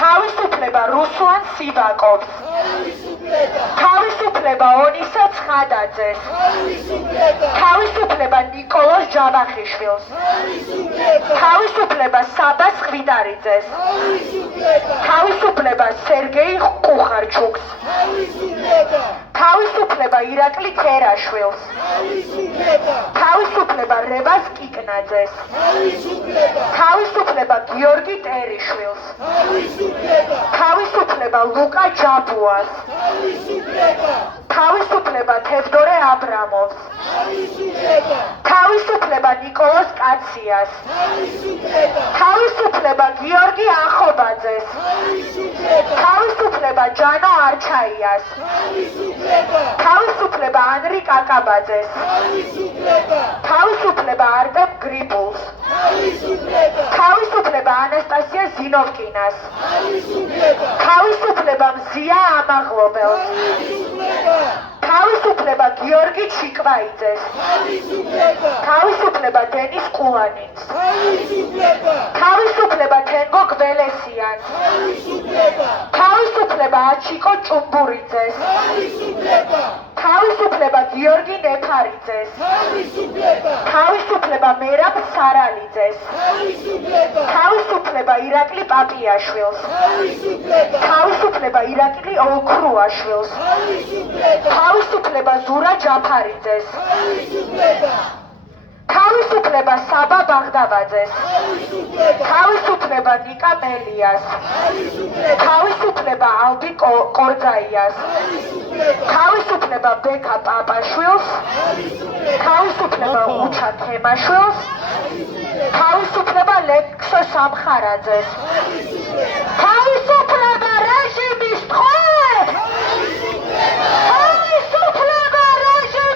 თავისუფლება რუსლან სივაკოვს, თავისუფლება ონისა ცხადაძეს, თავისუფლება ნიკოლოზ ჯავახიშვილს, თავისუფლება საბა სხვიდარიძეს, თავისუფლება სერგეი კუხარჩუკს, თავისუფლება ირაკლი ქერაშვილს, თავისუფლება რევაზ კიკნაძეს, თავისუფლება გიორგი ტერიშვილს, თავისუფლება ლუკა ჯაბუას, თავისუფლება თევდორე აბრამოვს, თავისუფლება ნიკოლოზ კაციას, თავისუფლება გიორგი ახობაძეს, თავისუფლება ჯანო არჩაიას, თავისუფლება ანრი კაკაბაძეს, თავისუფლება არტემ გრიბულს, თავისუფლება ანასტასია ზინოვკინას, თავისუფლება მზია ამაღლობელს, თავისუფლება გიორგი ჩიკვაიძეს, თავისუფლება დენის კულანინს, თავისუფლება თენგო გველესიანს, თავისუფლება აჩიკო ჭუმბურიძეს, თავისუფლება გიორგი ნეფარიძეს, თავისუფლება მერაბ სარალიძეს, თავისუფლება ირაკლი პაპიაშვილს, თავისუფლება ირაკლი ოქრუაშვილს, თავისუფლება ზურა ჯაფარიძეს, თავისუფლება საბა ბაღდავაძეს, თავისუფლება ნიკა მელიას, თავისუფლება ალბი კორძაიას, თავისუფლება ბექა პაპაშვილს, თავისუფლება უჩა თემაშვილს, თავისუფლება ლექსო სამხარაძეს, თავისუფლება რეჟიმის ტყვე, თავისუფლება რეჟიმის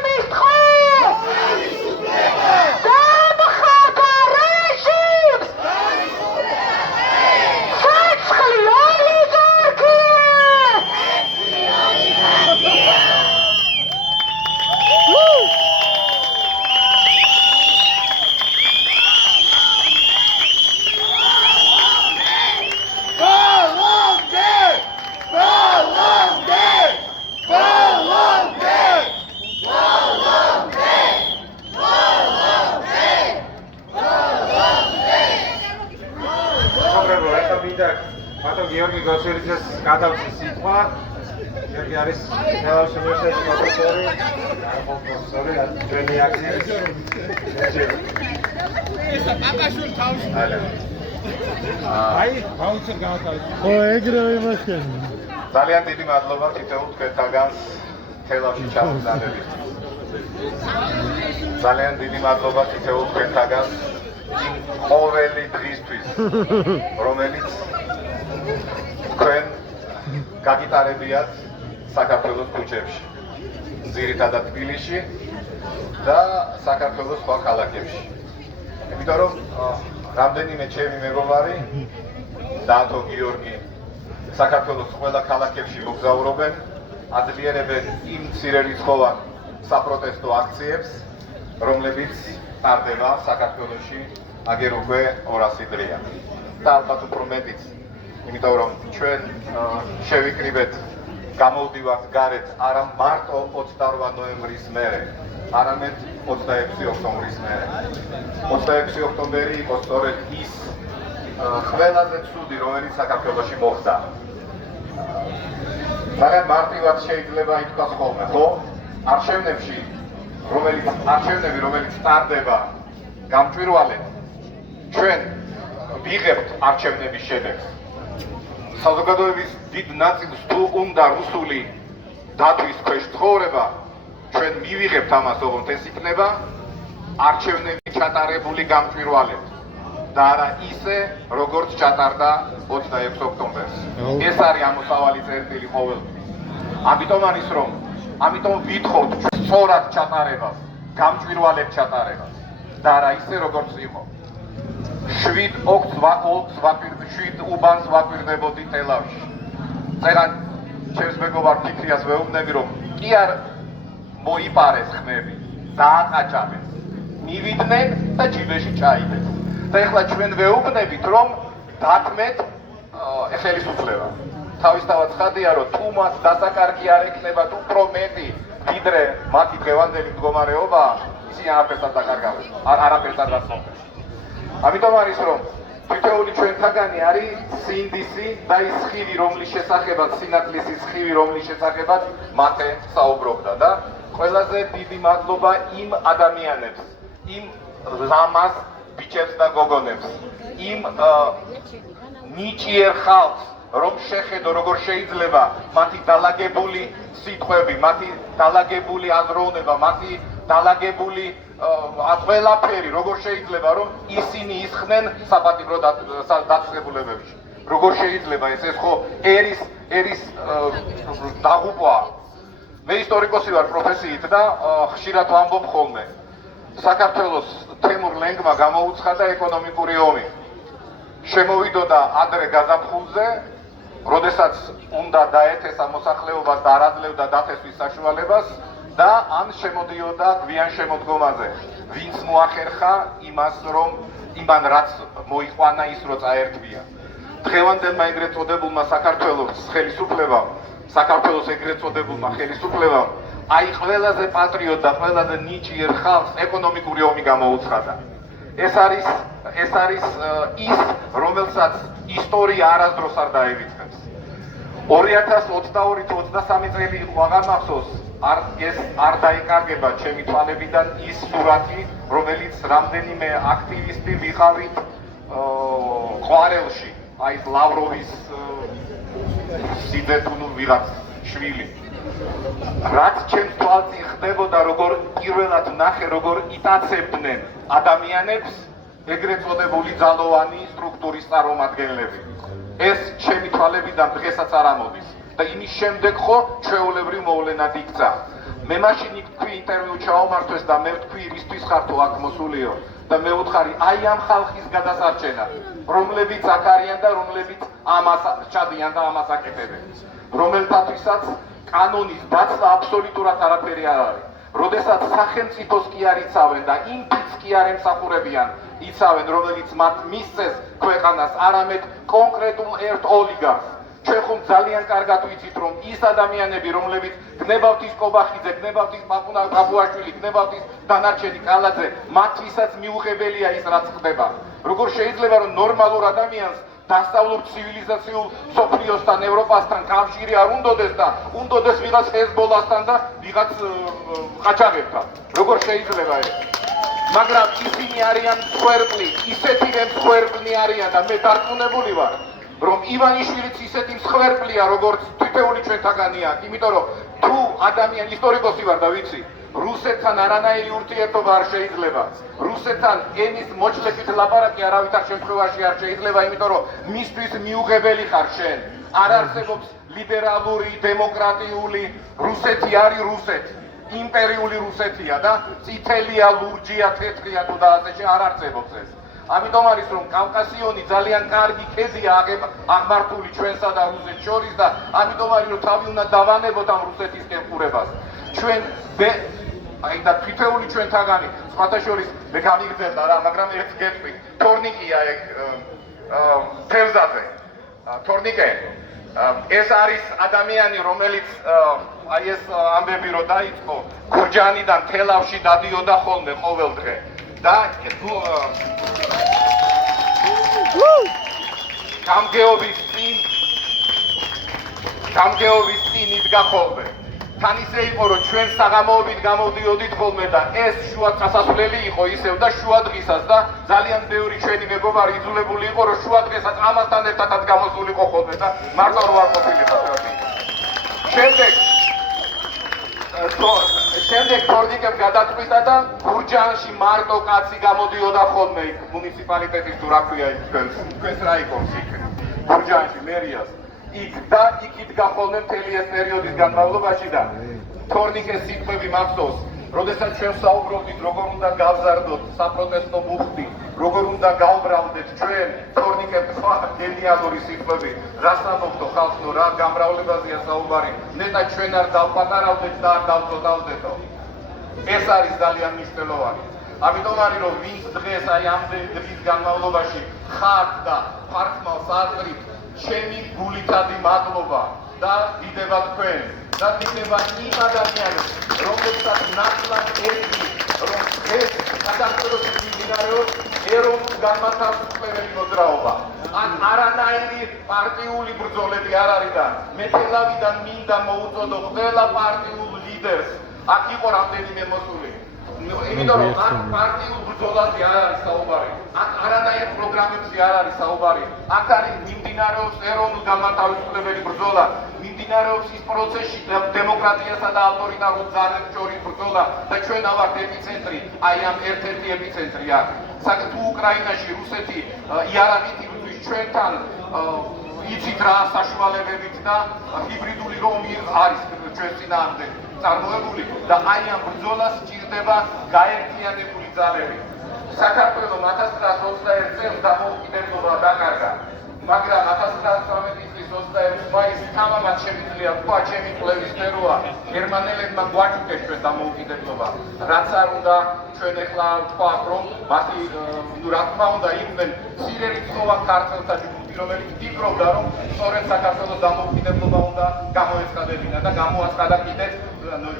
გრიგოსელიძეს გადავწყვეტ სიტყვა. იგი არის თელავის უნივერსიტეტის პროფესორი, პროფესორი ჩვენი აქციის. ესა პაპაშვილ თავში. აი, ბაუნსერ გააკეთე. ო, ეგრევე მასკენ. ძალიან დიდი მადლობა თითოეულ თქვენთაგანს თელავში ჩამოსვლით. ძალიან დიდი მადლობა თითოეულ თქვენთაგანს იმ ყოველი დღისთვის, რომელიც თქვენ გაგიტარებიათ საქართველოს ქუჩებში, ძირითადად თბილისში და საქართველოს სხვა ქალაქებში. იმიტომ რომ რამდენიმე ჩემი მეგობარი დათო გიორგი საქართველოს ყველა ქალაქებში მოგზაურობენ, აძლიერებენ იმ მცირერიცხოვან საპროტესტო აქციებს, რომლებიც ტარდება საქართველოში აგერ უკვე 200 დღეა. და ალბათ უფრო მეტიც, იმიტომ რომ ჩვენ შევიკრიბეთ გამოვდივართ გარეთ არა მარტო 28 ნოემბრის მერე, არამედ 26 ოქტომბრის მერე. 26 ოქტომბერი იყო სწორედ ის ყველაზე ცუდი, რომელიც საქართველოში მოხდა. მაგრამ მარტივად შეიძლება ითქვას ხოლმე, ხო? არჩევნებში, რომელიც ტარდება გამჭვირვალედ, ჩვენ ვიღებთ არჩევნების შედეგს. საზოგადოების დიდ ნაწილს თუ უნდა რუსული დათვის ქვეშ ცხოვრება, ჩვენ მივიღებთ ამას, ოღონდ ეს იქნება არჩევნები ჩატარებული გამჭვირვალედ და არა ისე, როგორც ჩატარდა 26 ოქტომბერს. ეს არის ამოსავალი წერტილი ყოველთვის. ამიტომ ვითხოვთ სწორად ჩატარებას, გამჭვირვალედ ჩატარებას და არა ისე, როგორც იყო. 7 უბანს ვაკვირდებოდი თელავში. წერან ჩემს მეგობარ ფიქრიას ვეუბნები, რომ კი არ მოიპარეს ხმები, დააყაჭავეს, მივიდნენ და ჯიბეში ჩაიდეს. და ეხლა ჩვენ ვეუბნებით, რომ დათმეთ ხელისუფლება. თავისთავად ცხადია, რომ თუ მათ დასაკარგი არ ექნებათ უფრო მეტი, ვიდრე მათი დღევანდელი მდგომარეობა, ისინი არაფერს არ დაკარგავენ, არაფერს არ დასწრებენ. ამიტომ არის, რომ თითოეული ჩვენთაგანი არის სინდისი და ის ხივი, რომლის შესახებაც, სინათლის ის ხივი, რომლის შესახებაც მათე საუბრობდა და ყველაზე დიდი მადლობა იმ ადამიანებს, იმ ლამას ბიჭებს და გოგონებს, იმ ნიჭიერ ხალხს, რომ შეხედო როგორ შეიძლება მათი დალაგებული სიტყვები, მათი დალაგებული აზროვნება, მათი დალაგებული ყველაფერი, როგორ შეიძლება რომ ისინი ისხდნენ საპატიმრო დაწესებულებებში. როგორ შეიძლება ეს ხო ერის დაღუპვა. მე ისტორიკოსი ვარ პროფესიით და ხშირად ვამბობ ხოლმე. საქართველოს თემურ ლენგმა გამოუცხადა ეკონომიკური ომი. შემოვიდოდა ადრე გაზაფხულზე, როდესაც უნდა დაეთესა მოსახლეობას და არ აძლევდა დათესვის საშუალებას და ან შემოდიოდა გვიან შემოდგომაზე. ვინც მოახერხა იმას, რომ იმან რაც მოიყვანა ის რო წაერთვია. დღევანდელმა ეგრეთ წოდებულმა საქართველოს ეგრეთ წოდებულმა ხელისუფლებამ აი ყველაზე პატრიოტ და ყველაზე ნიჭიერ ხალხს ეკონომიკური ომი გამოუცხადა. ეს არის ის, რომელსაც ისტორია არასდროს არ დაევიწყებს. 2022-23 წელი იყო, აღარ მახსოვს, ეს არ დაიკარგება ჩემი თვალებიდან ის სურათი, რომელიც რამდენიმე აქტივისტი ვიყავით ყვარელში, აი ლავროვის სიდეთუნუ ვიღაც შვილი. რაც ჩემს თვალწინ ხდებოდა, როგორ პირველად ვნახე, როგორ იტაცებდნენ ადამიანებს ეგრეთ წოდებული ძალოვანი სტრუქტურის წარმომადგენლები. ეს ჩემი თვალებიდან დღესაც არ ამოდის და იმის შემდეგ ხო ჩვეულებრივ მოვლენად იქცა. მე მაშინ თქვი ინტერვიუ ჩაომართვეს და მე ვთქვი რისთვის ხართო აქ მოსულიო და მე ვუთხარი აი ამ ხალხის გადასარჩენა, რომლებიც აქ არიან და რომლებიც ამას ჩადიან და ამას აკეთებენ. რომელთათვისაც კანონის დაცვა აბსოლუტურად არაფერი არ არის. როდესაც სახელმწიფოს კი არ იცავენ და იმ ფიცს კი არ ემსახურებიან, იცავენ, რომელიც მათ მისცეს ქვეყანას, არამედ კონკრეტულ ერთ ოლიგარქს. ჩვენ ხომ ძალიან კარგად ვიცით, რომ ის ადამიანები, რომლებიც გნებავთ ის კობახიძე, გნებავთ ის პაპუაშვილი, გნებავთ ის დანარჩენი კალაძე, მათთვისაც მიუღებელია ის, რაც ხდება. როგორ შეიძლება, რომ ნორმალურ ადამიანს დასავლურ ცივილიზაციულ სოფლიოსთან, ევროპასთან კავშირი არ უნდოდეს და უნდოდეს ვიღაც ჰეზბოლასთან და ვიღაც ყაჩაღებთან. როგორ შეიძლება ეს? მაგრამ ისინი არიან მსხვერპლი, ისეთი მსხვერპლი არიან და მე დარწმუნებული ვარ, რომ ივანიშვილიც ისეთი მსხვერპლია, როგორც თითოეული ჩვენთაგანი აქ, იმიტომ რომ თუ ადამიანი ისტორიკოსი ვარ და ვიცი, რუსეთთან არანაირი ურთიერთობა არ შეიძლება. რუსეთთან ენის მოჩლებით ლაპარაკი არავითარ შემთხვევაში არ შეიძლება, იმიტომ რომ მისთვის მიუღებელი ხარ შენ. არ არსებობს ლიბერალური, დემოკრატიული რუსეთი არის რუსეთი. იმპერიული რუსეთია და წითელია, ლურჯია, თეთრია თუ და ასე არ არსებობს ეს. ამიტომ არის რომ კავკასიონი ძალიან კარგი ქედია აღმართული ჩვენსა და რუსეთს შორის და ამიტომ არის რომ თავი უნდა დავანებოთ ამ რუსეთის კერპურებას. ჩვენ აი და თითოეული ჩვენთაგანი სხვათა შორის მე გამიგრძელდა რა, მაგრამ ერთ გეტყვი. თორნიკია ეგ თევზაზე. თორნიკე ეს არის ადამიანი, რომელიც აი ეს ამბები რო დაიწყო, გურჯაანიდან თელავში დადიოდა ხოლმე ყოველ დღე. და გამგეობის წინ იდგა ხოლმე. თან ისე იყო, რომ ჩვენ საღამოობით გამოვდიოდით ხოლმე და ეს შუა წასასვლელი იყო ისევ და შუა დღისას და ძალიან ბევრი ჩვენი მეგობარი იძულებული იყო, რომ შუა დღესაც ამასთან ერთადაც გამოსულიყო ხოლმე და მარტო რო არ ყოფილიყო. შემდეგ თორნიკემ გადაწყვიტა და გურჯაანში მარტო კაცი გამოდიოდა ხოლმე იქ მუნიციპალიტეტის თუ რა ქვია იქ თქვენს რაიკონს იქ გურჯაანში მერიას იქ და იქ იდგა ხოლმე მთელი ეს პერიოდის განმავლობაში და თორნიკეს სიტყვები მახსოვს, როდესაც ჩვენ საუბრობდით როგორ უნდა გავზარდოთ საპროტესტო მუხტი, როგორ უნდა გავბრალდეთ ჩვენ, თორნიკემ თქვა გენიალური სიტყვები, რას ამბობდო ხალხო, რა გამრავლებაზეა საუბარი, ნეტა ჩვენ არ დავპატარავდეთ და არ დავწოდავდეთო. ეს არის ძალიან მნიშვნელოვანი. ამიტომ არის რომ ვინც დღეს აი ამდენი დღის განმავლობაში ხართ და ფარხმალს აწრით, ჩემი გულითადი მადლობა და დიდება თქვენ და დიდება იმ ადამიანებს, რომლებსაც ნაცვლად ერთი, რომ ეს საქართველოს მიმდინარეობს ეროვნულ განმათავისუფლებელი მოძრაობა. ან არანაირი პარტიული ბრძოლები არ არის და მე თელავიდან მინდა მოუწოდო ყველა პარტიულ ლიდერს, აქ იყო რამდენიმე მოსული. იმიტომ რომ აქ პარტიულ ბრძოლაზე არ არის საუბარი, აქ არანაირ პროგრამებზე არ არის საუბარი, აქ არის მიმდინარეობს ეროვნულ განმათავისუფლებელი ბრძოლა, მიმდინარეობს ის პროცესში დემოკრატიასა და ავტორიტარულ ძალებს შორის ბრძოლა და ჩვენ ავართ ეპიცენტრი, აი ამ ერთ-ერთი ეპიცენტრი აქ. თუ უკრაინაში რუსეთი იარაღით იბრძვის ჩვენთან, იცით რა საშუალებებით და ჰიბრიდული რომი არის ჩვენს წინააღმდეგ წარმოებული და აი ამ ბრძოლას სჭირდება გაერთიანებული ძალები. საქართველოს 1921 წელს დამოუკიდებლობა დაკარგა, მაგრამ 1918 წლის 21 მაისს თამამად შემიძლია თქვა, ჩემი კვლევის სფეროა, გერმანელებმა გვაჩუქეს ჩვენ დამოუკიდებლობა. რაც არ უნდა ჩვენ ეხლა ვთქვათ, რომ მათი რა თქმა უნდა იყვნენ სირერიცხოვან ქართველთა ჯგუფი, რომელიც ფიქრობდა, რომ სწორედ საქართველოს დამოუკიდებლობა უნდა გამოეცხადებინა და გამოაცხადა კიდეც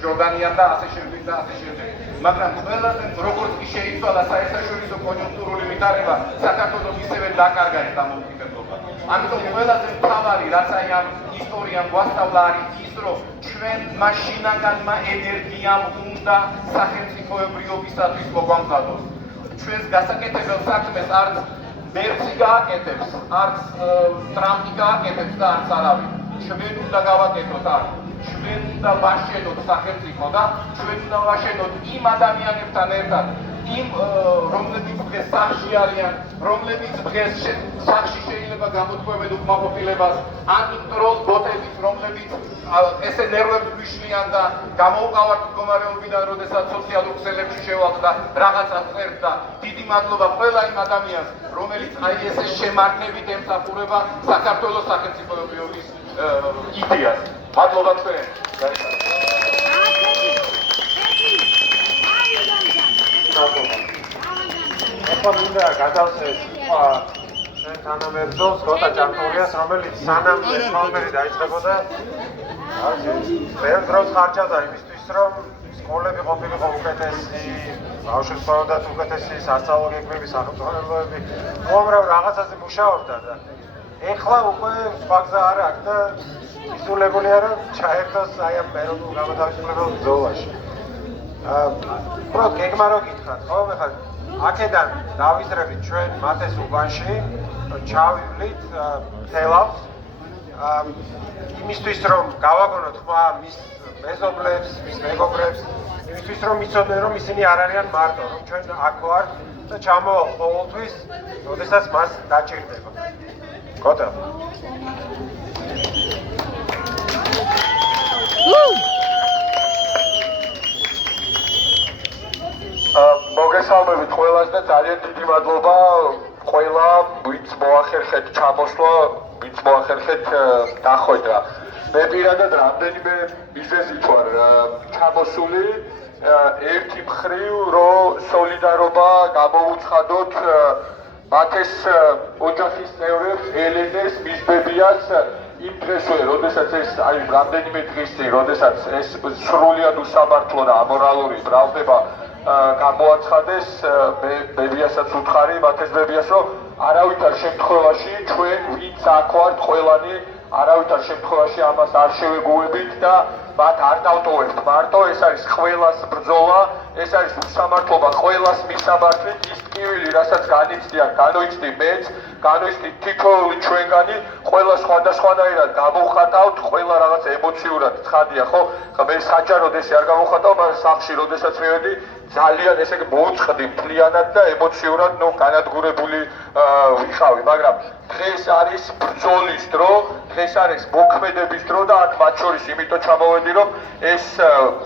ჯორდანიამ და ასე შემდეგ და ასე შემდეგ. მაგრამ ყველაზე როგორც კი შეიცვალა საერთაშორისო კონიუნქტურული ვითარება, საქართველოს ისევე დაკარგა ეს დამოუკიდებლობა. ამიტომ ყველაზე მთავარი, რაც აი ამ ისტორიამ გვასწავლა, არის ის, რომ ჩვენ მაშინაგანმა ენერგიამ უნდა სახელმწიფოებრიობისათვის მოგვამზადოს. ჩვენს გასაკეთებელ საქმეს არც მერცი გააკეთებს, არც ტრამპი გააკეთებს და არც არავინ. ჩვენ უნდა გავაკეთოთ აქ. ჩვენ უნდა ვაშენოთ სახელმწიფო და ჩვენ უნდა ვაშენოთ იმ ადამიანებთან ერთად, იმ რომლებიც დღეს სახში არიან, რომლებიც დღეს სახში შეიძლება გამოთქვამენ უკმაყოფილებას, ან იმ დროის ბოტებით, რომლებიც ესე ნერვებს გვიშლიან და გამოუყავართ მდგომარეობიდან, როდესაც სოციალურ ქსელებში შევალთ და რაღაცას წერთ და დიდი მადლობა ყველა იმ ადამიანს, რომელიც აი ესე შემართებით ემსახურება საქართველოს სახელმწიფოებრიობის იდეას. მადლობა თქვენ. ახლა მინდა გადავსე სხვა ჩვენ თანამებრძოლს გოტა ჭანტურიას, რომელიც სანამ ხალხი დაიწყებოდა, ბევრ დროს ხარჯავდა იმისთვის, რომ სკოლები ყოფილიყო უკეთესი, ბავშვებს ჰქონდათ უკეთესი სასწავლო გეგმები, სახელმძღვანელოები, უამრავ რაღაცაზე მუშაობდა და ეხლა უკვე სხვა გზა არ აქვს და ისულებულია, რომ ჩაერთოს აი ამ ეროვნულ გამოთავისუფლებელ ბრძოლაში. უბრალოდ გეგმა რო გითხრათ, ხო, ხა აქედან დავიზრებით ჩვენ მათეს უბანში, ჩავივლით თელავს იმისთვის რომ გავაგონოთ ხმა მის მეზობლებს, მის მეგობრებს, იმისთვის რომ იცოდნენ რომ ისინი არ არიან მარტო, რომ ჩვენ აქ ვართ და ჩამოვალ ყოველთვის, როდესაც მას დაჭირდება. გოტა. მოგესალმებით ყველას და ძალიან დიდი მადლობა ყველა ვინც მოახერხეთ ჩამოსვლა, ვინც მოახერხეთ დახვედრა. მე პირადად რამდენიმე მიზეზით ვარ ჩამოსული. ერთი მხრივ რომ სოლიდარობა გამოვუცხადოთ მათეს ოჯახის წევრებს, ელენეს, მის ბებიას იმ დღესვე, როდესაც ეს აი რამდენიმე დღის წინ, როდესაც ეს სრულიად უსამართლო და ამორალური ბრალდება გამოაცხადეს, მე ბებიასაც ვუთხარი, მათეს ბებიას, რომ არავითარ შემთხვევაში ჩვენ ვინც აქ ვართ ყველანი არავითარ შემთხვევაში ამას არ შევეგუებით და მათ არ დავტოვებთ მარტო, ეს არის ყველას ბრძოლა, ეს არის უსამართლობა ყველას მისამართით, ის ტკივილი, რასაც განიცდიან, განვიცდი მეც, განვიცდით თითოეული ჩვენგანი, ყველა სხვადასხვანაირად გამოვხატავთ, ყველა რაღაც ემოციურად ცხადია, ხო? მე საჯაროდ ესე არ გამოვხატავ, მაგრამ სახლში როდესაც მივედი, ძალიან ესე მოუწყდი მთლიანად და ემოციურად, განადგურებული ვიყავი, მაგრამ დღეს არის ბრძოლის დრო, დღეს არის მოქმედების დრო და აქ მათ შორის იმიტომ ჩამოვედი, რომ ეს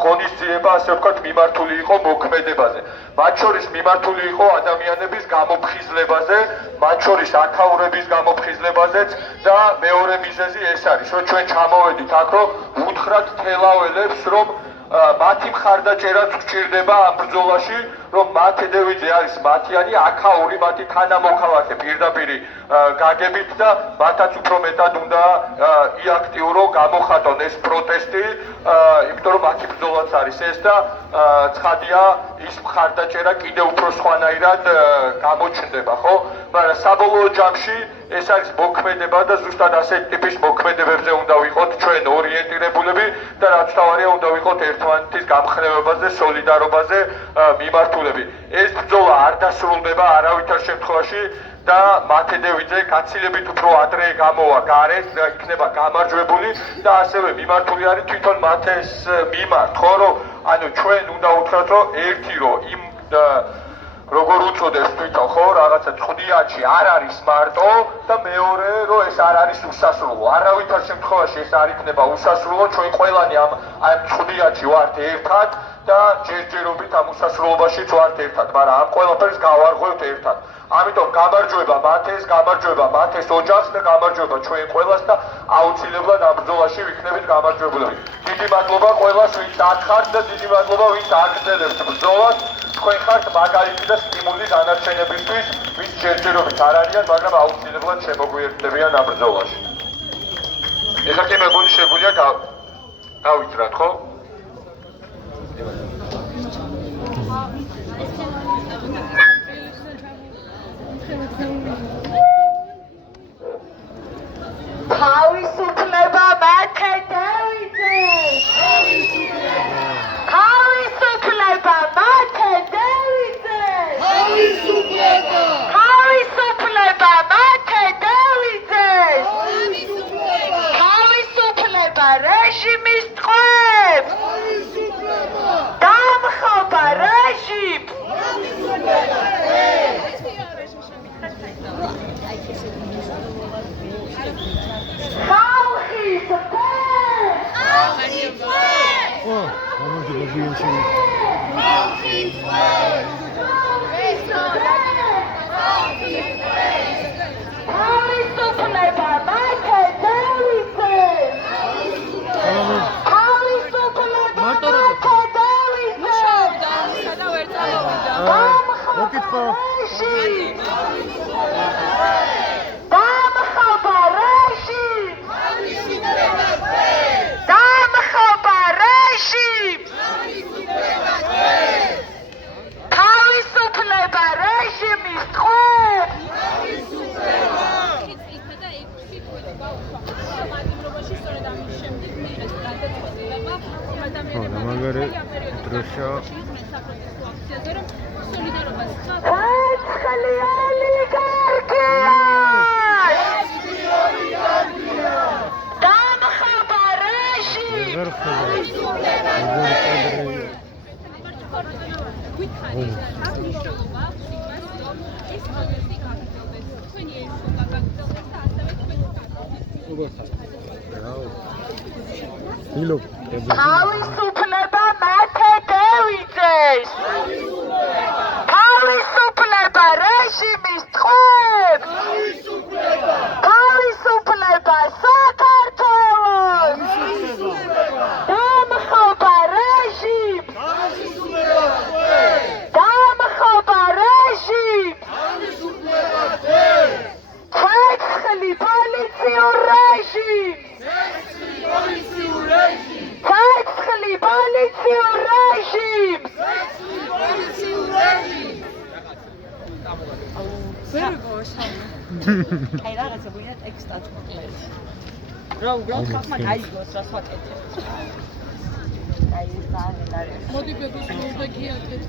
ღონისძიება, ასე ვთქვათ, მიმართული იყო მოქმედებაზე. მათ შორის მიმართული იყო ადამიანების გამოფხიზლებაზე, მათ შორის აქაურების გამოფხიზლებაზეც და მეორე მიზეზი ეს არის, რომ ჩვენ ჩამოვედით აქ, რომ ვუთხრათ თელაველებს, რომ მათი მხარდაჭერაც გჭირდება ამ ბრძოლაში, რომ მათე დევიძე არის მათიანი აქაური, მათი თანამოქალაქე პირდაპირ გაგებით და მათაც უფრო მეტად უნდა იაქტიურო, გამოხატონ ეს პროტესტი, იმიტომ რომ მათი ბრძოლაც არის ეს და ცხადია ის მხარდაჭერა კიდევ უფრო სხვანაირად გამოჩნდება, ხო? მაგრამ საბოლოო ჯამში ეს არის მოქმედება და ზუსტად ასეთ ტიპის მოქმედებებზე უნდა ვიყოთ ჩვენ ორიენტირებულები და რაც თავარია უნდა ვიყოთ ერთმანეთის გამხრევებაზე, სოლიდარობაზე მიმართულები. ეს ბრძოლა არ დასრულდება არავითარ შემთხვევაში და მათე დევიძე გაცილებით უფრო ადრე გამოვა გარეთ და იქნება გამარჯვებული და ასევე მიმართული არის თვითონ მათეს მიმართ, ხო, რომ ანუ ჩვენ უნდა უთხრათ, რომ ერთი რომ იმ როგორ უწოდებს თვითონ ხო რაღაცა წვდიანში არ არის მარტო და მეორე რომ ეს არ არის უსასრულო. არავითარ შემთხვევაში ეს არ იქნება უსასრულო, ჩვენ ყველანი ამ წვდიანში ვართ ერთად და ჯერჯერობით ამ უსასრულობაშიც ვართ ერთად, მაგრამ ამ ყველაფერს გავარღვევთ ერთად. ამიტომ გამარჯვება მათეს ოჯახს და გამარჯვება ჩვენ ყველას და აუცილებლად ამ ბრძოლაში ვიქნებით გამარჯვებულები. დიდი მადლობა ყველას, ვინც აქ ხართ და დიდი მადლობა ვინც აგრძელებთ ბრძოლას. თქვენ ხართ მაგალითი და სტიმული დანარჩენებისთვის, ვინც ჯერჯერობით არ არიან, მაგრამ აუცილებლად შემოგვიერთდებიან ამ ბრძოლაში. ეხლა კი მეგონი შეგვიძლია დავიძრათ, ხო? თავისუფლება მათე დევიძეს! თავისუფლება მათე დევიძეს! თავისუფლება მათე დევიძეს! თავისუფლება რეჟიმის ტყვებს! დამხობა რეჟიმს! ხალხის თავისუფლება მათე დევიძეს! თავისუფლება მათე დევიძეს! მოკითხო. რეჟიმის ტყვე! ცეცხლი ოლიგარქია! დამხობა რეჟიმს! თავისუფლება მათე დევიძეს! თავისუფლება რეჟიმის ტყვედ! თავისუფლება საქართველოს! დამხობა რეჟიმს! დამხობა რეჟიმს! ცეცხლი პოლიციურ რეჟიმს! ცეცხლი პოლიციურ რეჟიმს! აი რაღაცა გვინდა ტექსტად მოკლედ. რა უბრალოდ ხალხმა გაიგოს რა ვაკეთებთ. აი ეს ძალიან არის. მოდი ბებოს უნდა გიაკეთე.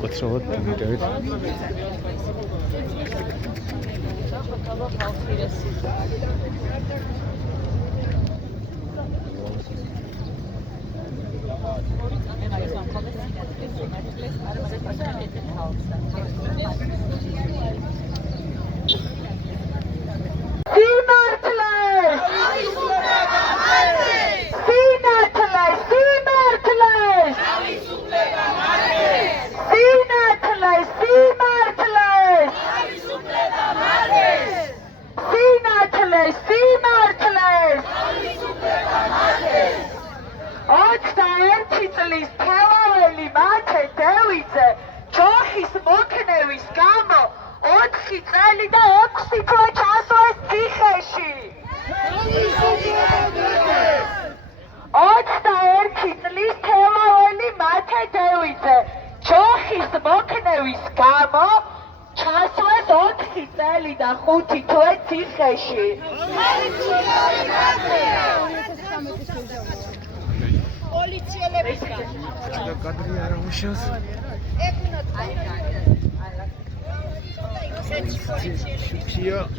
Potrzeba pomidorów.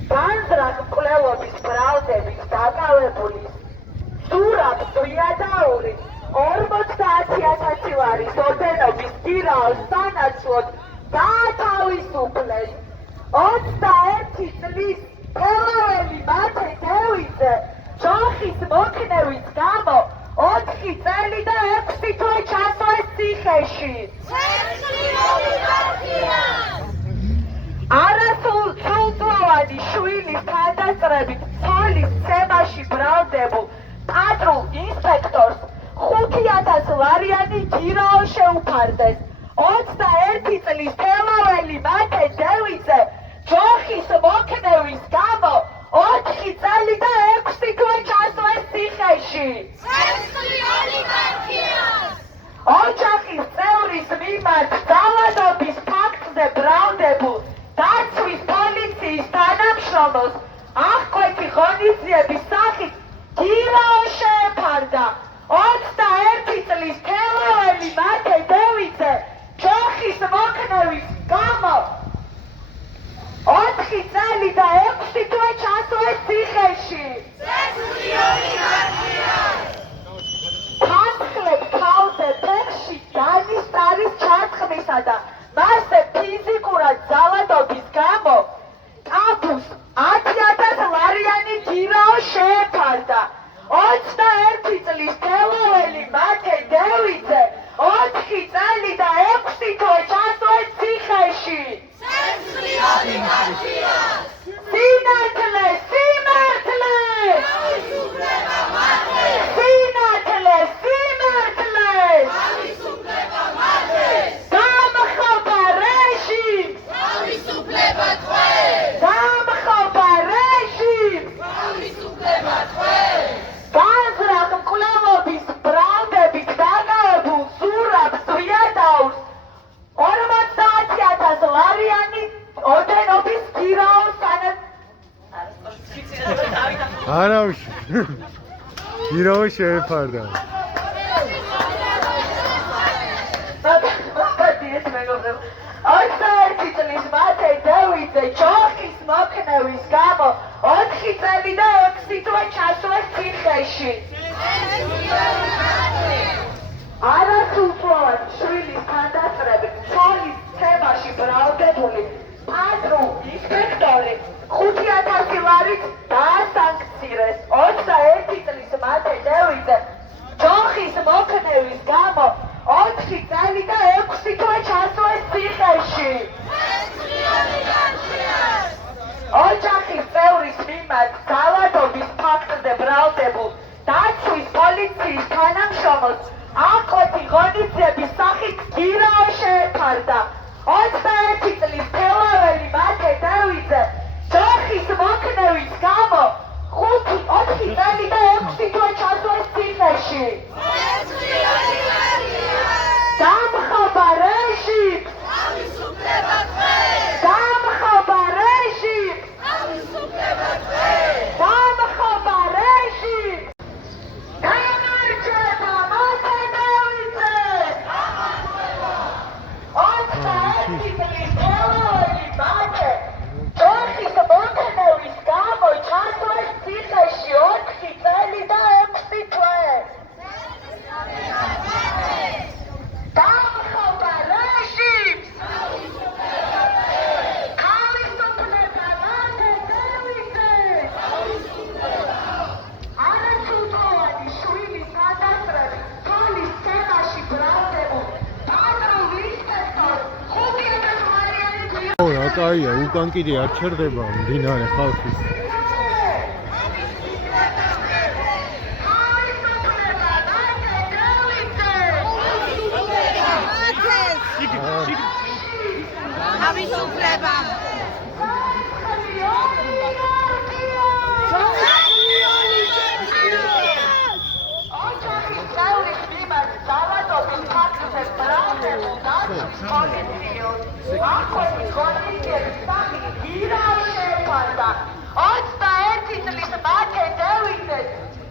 განძრახ მკვლელობის ბრალდებით დაკავებული სურაბ ზვიადაური 50,000 ლარის ოდენობის გირაოს სანაცვლოდ გაათავისუფლეს 21 წლის თელაველი მათე დევიძე ჯოხის მოქნევის გამო 4 წელი და 6 თვე ჩასვეს ციხეში. ცეცხლი ოლიგარქია! არასრულწლოვანი შვილის გადასწრებით ცოლის ცემაში ბრალდებულ პატრულ ინსპექტორს 5,000 ლარიანი გირაო შეუფარდეს. 21 წლის თელაველი მათე დევიძე ჯოხის მოქნევის გამო 4 წელი და 6 თვე ჩასვეს ციხეში. ცეცხლი ოლიგარქია! ოჯახის წევრის მიმართ ძალადობის ფაქტზე ბრალდებულ დაცვის პოლიციის თანამშრომელს აღკვეთი ღონისძიების სახით გირაო შეეფარდა. 21 წლის თელაველი მათე დევიძე ჯოხის მოქნევის გამო 4 წელი და 6 თვე ჩასვეს ციხეში. ცეცხლი ოლიგარქია! ფასხლებს თავზე ფეხში განისტარის ჩაწყმისა და მასზე ფიზიკურად ძალადობის გამო კაფუს 10,000 ლარიანი გირაო შეეფარდა. 21 წლის თელაველი მათე დევიძე 4 წელი და 6 თვე ჩასვეს ციხეში. ცეცხლი ოლიგარქია! სინათლე, სიმართლე! თავისუფლება მათე! სინათლე, სიმართლე! თავისუფლება მათე! დამხობა რეჟიმს! თავისუფლება არავში. ირავა შეეფარდა. მოგდიეს მეგობრებო. 21 წლის მათე დევიდზე ჯოხის მოქნევის გამო 4 წელი და 6 თვე ჩასვეს ციხეში. არასრულწლოვანი შვილის თანდასწრებით ცოლის ცემაში ბრალდებული პატრულ ინსპექტორი 5,000 ლარით დაასანქცირეს. 21 წლის მათე დევიდზე ჯოხის მოქნევის გამო 4 წელი და 6 თვე ჩასვეს ციხეში. ოჯახის წევრის მიმართ ძალადობის ფაქტზე ბრალდებულ დაცვის პოლიციის თანამშრომლს აკოთი ღონისძიების სახით გირაო შეეფარდა. 21 წლის თელაველი მათე დევიდზე ჯოხის მოქნევის გამო 4 წელი და 6 თვე ჩასვეს ციხეში. დამხობა რეჟიმს! დამხობა რეჟიმს! დამხობა რეჟიმს! გამარჯვება მათე დევიდზე! 21 წლის თელაველი მათე ჯოხის მოქნევის გამო ჩასვეს ციხეში 4 წელი და 6 თვე. დამხობა რეჟიმს! თავისუფლება მათე დევიდზე! არასრულწლოვანი შვილის თანდასწრებით ცოლის ცემაში ბრალდებულ პატრულ ინსპექტორს 5,000 ლარიანი გვირაბი. ო რა კაია, უკან კიდე არ ჩერდება მდინარე ხალხის. თავისუფლება. ოჯახის წევრის მიმართ ძალადობის ფაქტზე ბრალდებულ დაცვის პოლიციელს აკოთი ღონისძიების სახით გირაო შეეფარდა. 21 წლის მათე დევიდზე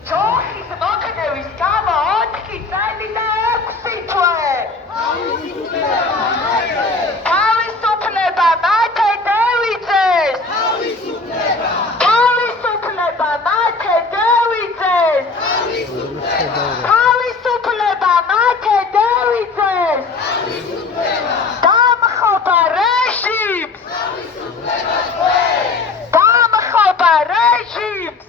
ჯოხის მოქნევის გამო 4 წელი და 6 თვე. თავისუფლება მათე დევიძეს! თავისუფლება მათე დევიძეს! თავისუფლება მათე დევიძეს! დამხობა რეჟიმს! დამხობა რეჟიმს!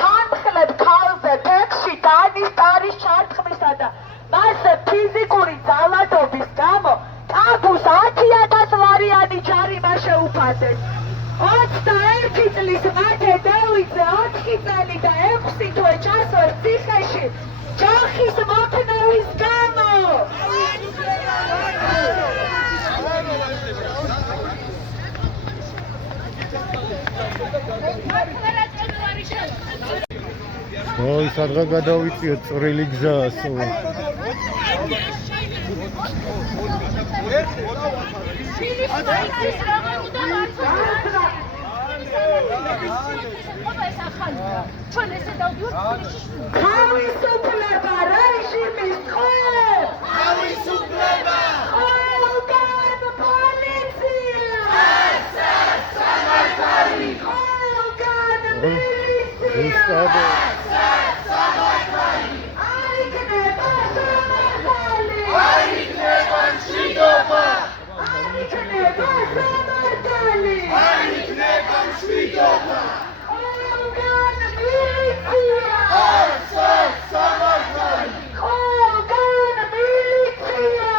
თანხლებ ქალზე ფეხში დანის ტარის ჩარტყმისა და მასზე ფიზიკური ძალადობის გამო ტაბუს 10,000 ლარიანი ჯარიმა შეუფარდეს. 21 წლის მათე დევიდზე 4 წელი და 6 თვე ჩასვეს ციხეში ჯოხის მოქნევის გამო. ой, სადღა გადავიწიოთ წვრილი გზასო. თავისუფლება რეჟიმის ხმ! თავისუფლება! ყველგან პოლიცია! სამართალი! ყველგან მილიცია! არ იქნება სამართალი! არ იქნება მშვიდობა! არ იქნება სამართალი! არ იქნება მშვიდობა! ყველგან მილიცია! სამართალი! ყველგან მილიცია!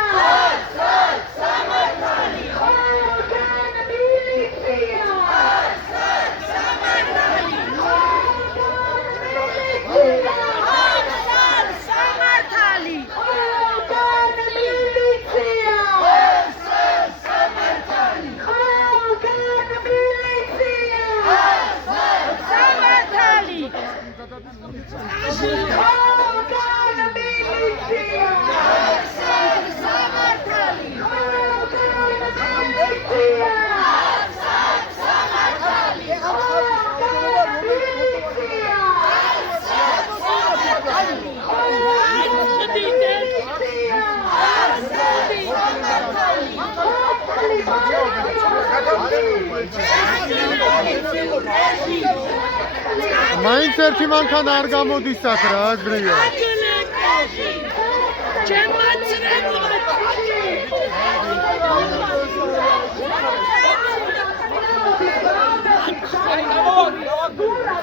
მაინც ერთი მანქანა არ გამოდის აქ რა აზრია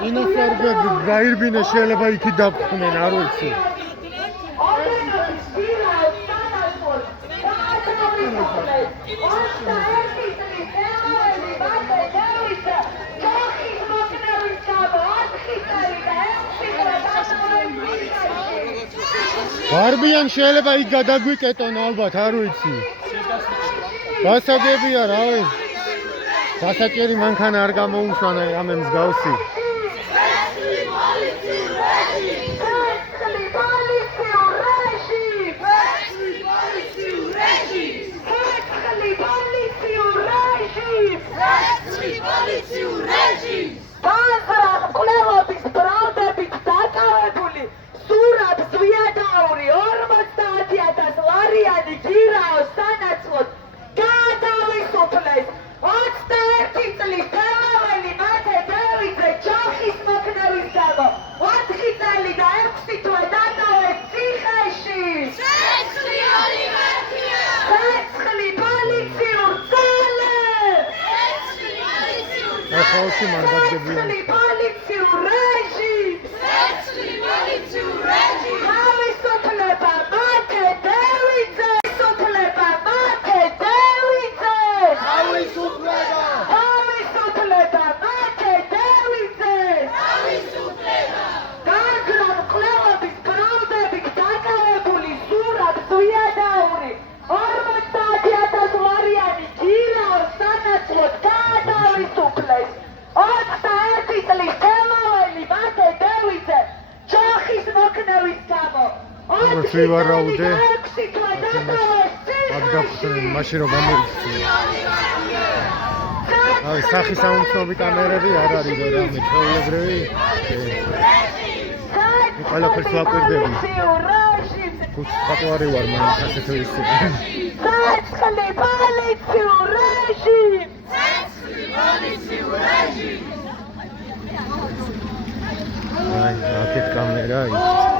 ინახარგა გაირბინე შეიძლება იქი დაგხვნენ არ ვიცი გარბიან შეიძლება იქ გადაგვიკეტონ ალბათ არ ვიცი გასაგებია რავი გასაჭერი მანქანა არ გამოუშვანა რამე მსგავსი ვარავდე მაშინ რომ გამოიწვია აი სახის საუნცნობი კამერები არ არის რა მე ჩვეულებრივი ყველაფერს ვაკვირდები ხუთი ვარ მაინც ასეთი ისე აი აქეთ კამერა ის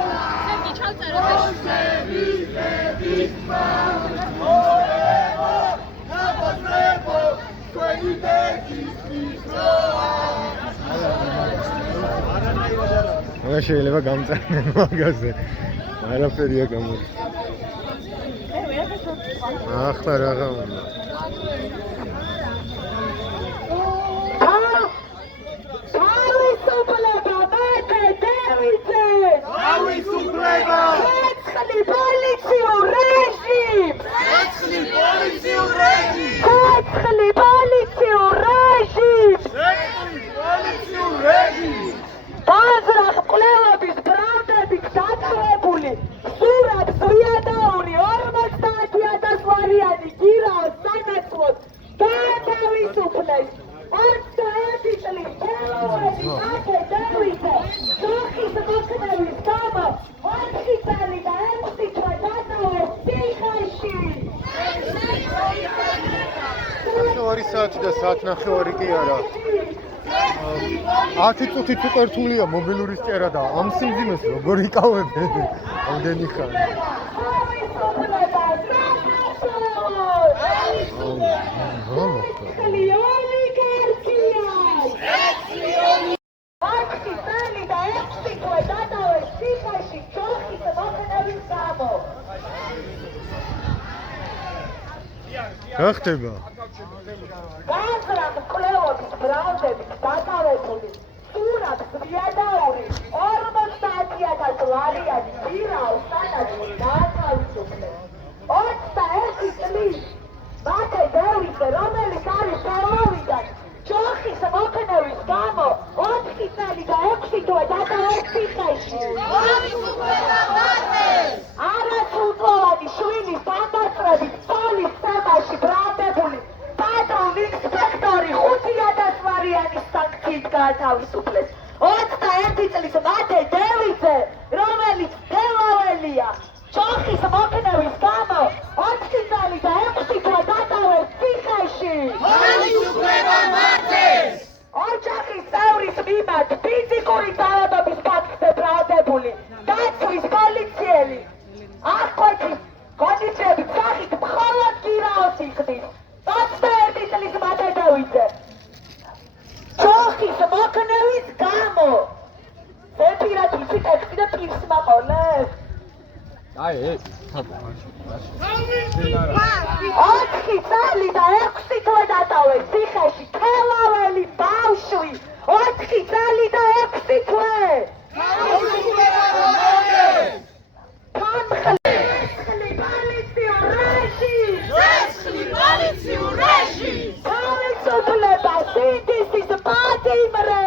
შეიძლება გამწარდნენ მაგაზე არაფერია გამოდი ახლა რაღა უნდა ნახევარი კი არა 10 წუთით უკერთულია მობილურის წერა და ამ სიმძიმეს როგორ იკავებენ ამდენი ხანი რა ხდება თავისუფლეს 21 წლის მათე დევიძე რომელიც დელაველია ჩოხის მოქნევის გამო 4 წელი და 6 თვე დატოვეს ციხეში თავისუფლება სიხდის 21 წლის მათე დავიძე ჩოხის მოქნევის გამო ზეპირად იცი ტექსტი და პირს მაყოლებს აი 4 წელი და 6 თვე დატოვე ციხეში თელაველი ბავშვი 4 წელი და 6 თვე თავისუფლება სინდისის პატიმრე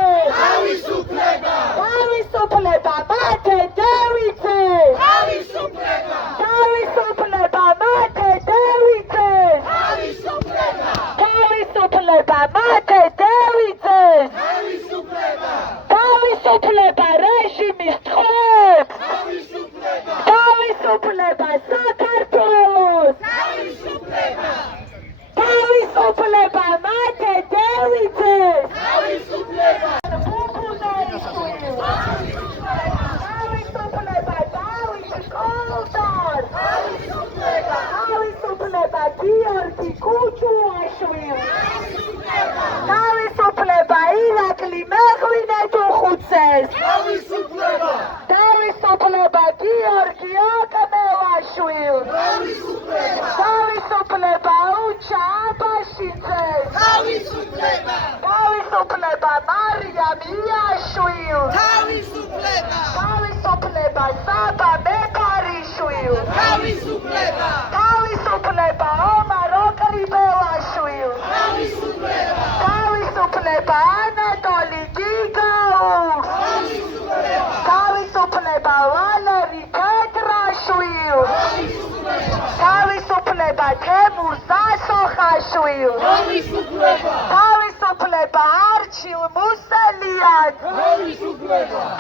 თავისუფლება მათე დევიძე თავისუფლება მათე დევიძე თავისუფლება მათე დევიძე თავისუფლება რეჟიმის ტყვეებს თავისუფლება საქართველოს თავისუფლება მათე დევიძე თავისუფლება დავით კოლდარ თავისუფლება გიორგი კუჩუაშვილი თავისუფლება ირაკლი მეღვინეთუხუცეს თავისუფლება გიორგი ოკმელაშვილს თავისუფლება უჩა აბაშიძეს თავისუფლება მარიამ იაშვილს თავისუფლება საბა მეფარიშვილს თავისუფლება ომარ ოკრიბელაშვილს თავისუფლება ანატოლი გიგაურს თავისუფლება ვალერი პეტრაშვილს თავისუფლება თემურ სასოხაშვილს თავისუფლება არჩილ მუსელიას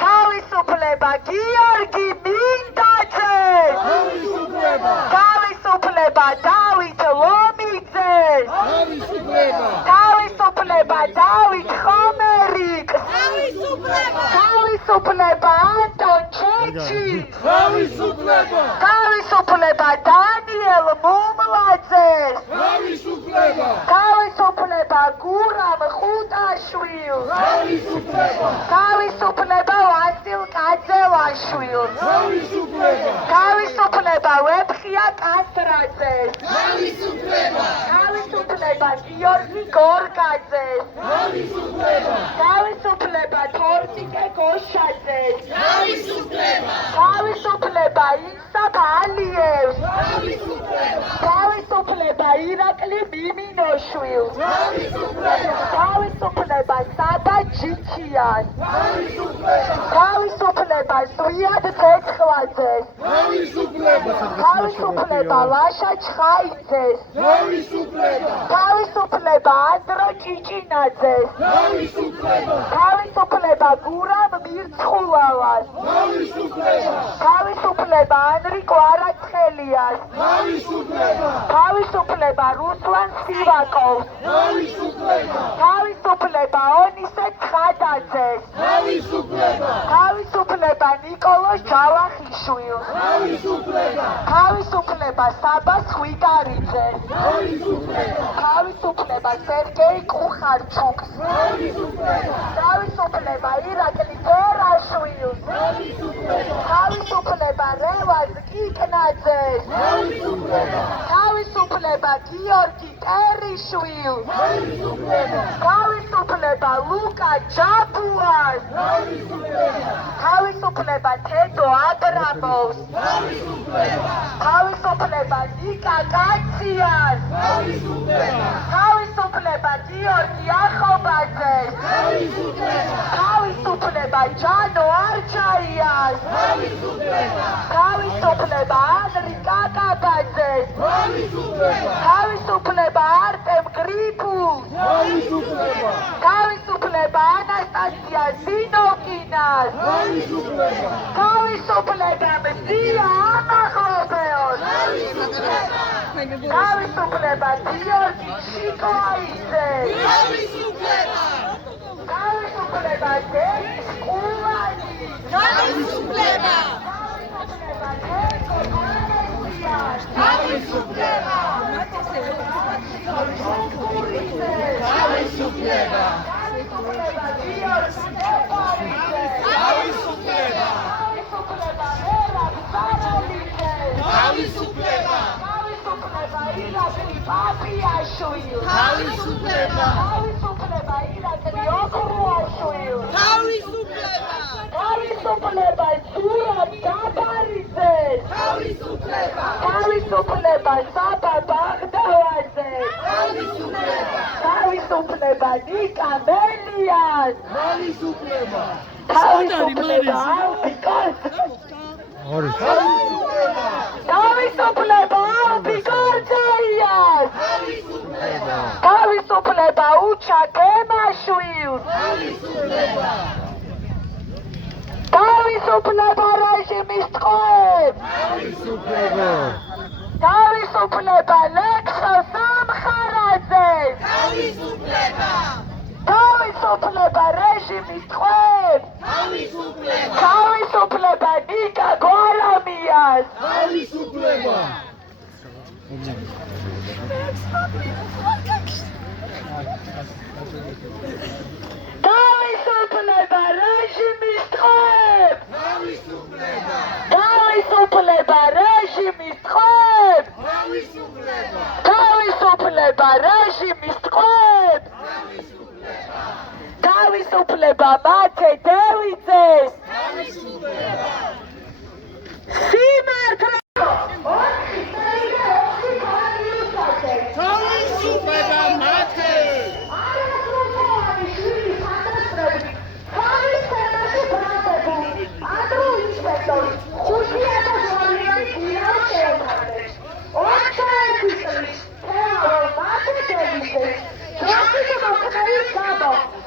თავისუფლება გიორგი მინდაძეს თავისუფლება დავით ლომიძეს თავისუფლება დავით ხომერიკს თავისუფლება ანტონ ჩეჩის თავისუფლება დანიელ მუმლაძეს თავისუფლება გურამ ხუტაშვილს თავისუფლება ვასილ კაძელაშვილს თავისუფლება ვეფხია კასრაძეს თავისუფლება გიორგი გორგაძეს თავისუფლება თორნიკე გოშაძეს თავისუფლება ინსაფ ალიევს თავისუფლება ირაკლი მიმინოშვილს თავისუფლება საბა ჯიჩიას თავისუფლება ზვიად ცეცხლაძეს თავისუფლება ლაშა ჩხაიძეს თავისუფლება ანდრო ჭიჭინაძეს თავისუფლება გურამ მირცხულავას თავისუფლება ანრი კვარაცხელიას თავისუფლება რუსლან სივაკოვს თავისუფლება ონისე ცხადაძეს თავისუფლება ნიკოლოზ ჯავახიშვილს თავისუფლება საბა ხვიდარიძეს თავისუფლება სერგეი კუხარჩუკს თავისუფლება ირაკლი გერაშვილს თავისუფლება რევაზ კიკნაძეს თავისუფლება გიორგი ტერიშვილს თავისუფლება ლუკა ჯაბუას თავისუფლება თედო აბრამოვს თავისუფლება ნიკა კაციას თავისუფლება გიორგი ახობაძეს თავისუფლება ჯანო არჩაიას თავისუფლება ანრი კაკაბაძეს თავისუფლება არტემ გრიფულს თავისუფლება ანასტასია ზინოკინას თავისუფლება მზია ამაღლობეოს თავისუფლება გიორგი შიკოაიძეს თავისუფლება დენის კულანი თავისუფლება თავისუფლება თავისუფლება თავისუფლება თავისუფლება ირაკლი პაპიაშვილი თავისუფლება თავისუფლება ირაკლი ოქროაშვილი თავისუფლება ზურაბ დაბარიძე თავისუფლება საბა ბაღდავაძე თავისუფლება ნიკა მელიას თავისუფლება თავისუფლება ალბი გორჯაიას თავისუფლება უჩა გემაშვილს თავისუფლება რეჟიმის ტყვეებს თავისუფლება ლექსო სამხარაძეს თავისუფლება რეჟიმის ტყვეებს თავისუფლება ნიკა გვარამიას თავისუფლება თავისუფლება რეჟიმის ტყვეებს თავისუფლება რეჟიმის ტყვეებს თავისუფლება რეჟიმის ტყვეებს თავისუფლება მათე დევიძეს სიმართლე თავისუფლება მათე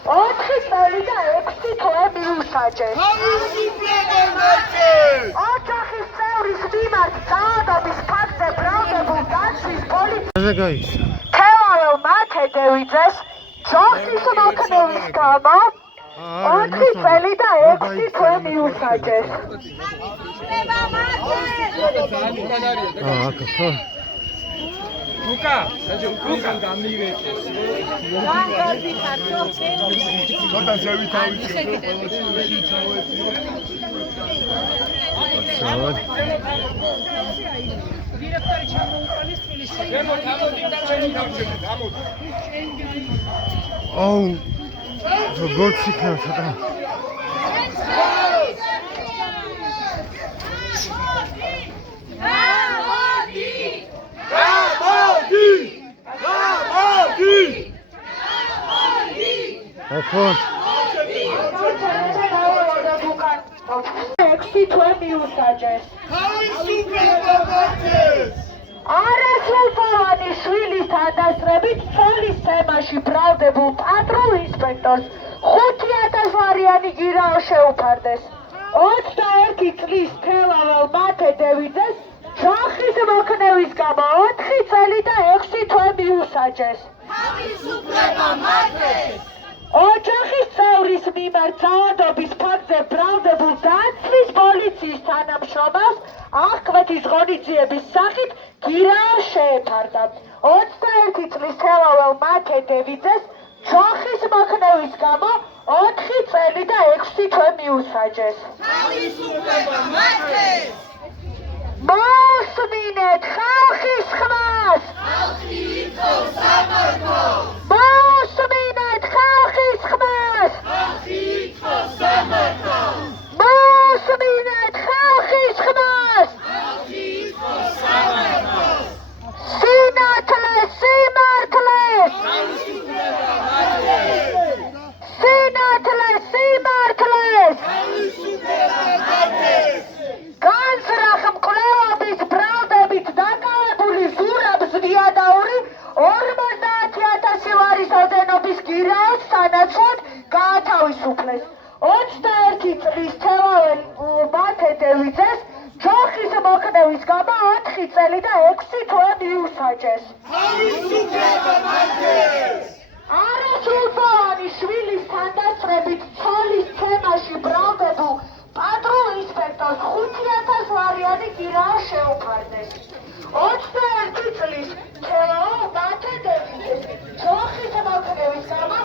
ოთხი წელი და 6 თვე მიუსაჯეს. ოჯახის წევრის მიმართ საადობის ფაქტზე ბრალდებულ დაცვის პოლიციას თელაველმა მათე დევიძეს ჯოხის მოქმედის გამო 4 წელი და 6 თვე მიუსაჯეს. Luca, Luca, გამირეკეს. ვანგარდი ქართლში. ცოტა ზევითავით. დირექტორი ჩამოუყალეს თბილისში. გამოდიდა ჩემი თავში, გამოდი. აუ, როგორ იქნა ცოტა. Охот. 6 თვე მიუსაჯეს. თავისუფლება მათეს. არასრულწლოვანი შვილის თანდასწრებით ცოლის თემაში ბრალდებულ პატრულ ინსპექტორს 5000 ლარიანი გირაო შეუფარდეს. 21 წლის თელაվել მათე დევიძეს ჯოხის მოქნევის გამო 4 წელი და 6 თვე მიუსაჯეს. თავისუფლება მათეს. ოჯახის წევრის მიმართ საადობის ფაქტზე ბრალდებულ დაცვის პოლიციის თანამშრომელს აღკვეთის ღონისძიების სახით გირაო შეეფარდა. 21 წლის თელაվել მათე დევიძეს ჯოხის მოქნევის გამო 4 წელი და 6 თვე მიუსაჯეს. თავისუფლება მათეს. მოსმინეთ ხალხის ხმას! ხალხი ითხოვს სამართლოს! მოსმინეთ ხალხის ხმას! ხალხი ითხოვს სამართლოს! მოსმინეთ ხალხის ხმას! ხალხი ითხოვს სამართლოს! სინათლე სიმართლეს! თავისუფლება მათეს! სინათლე სიმართლეს! თავისუფლება მათეს! განზრახ მკვლელობის ბრალდებით დაკავებული ზურაბ ზვიადაური 50,000 ლარის ოდენობის გირაოს სანაცვლოდ გაათავისუფლეს. 21 წლის თელაվել მათე დევიძეს ჯოხის მოქმედის გამო 4 წელი და 6 თვე მიუსაჯეს. თავისუფლება მათეს! არასრულწლოვანი შვილის თანდასწრებით ცოლის თემაში ბრალდებულ პატრულ ინსპექტორს 5000 ლარიანი გირაო შეუფარდეს. 21 წლის თელაվել მათე დევიძეს ჯოხის მოქმედის გამო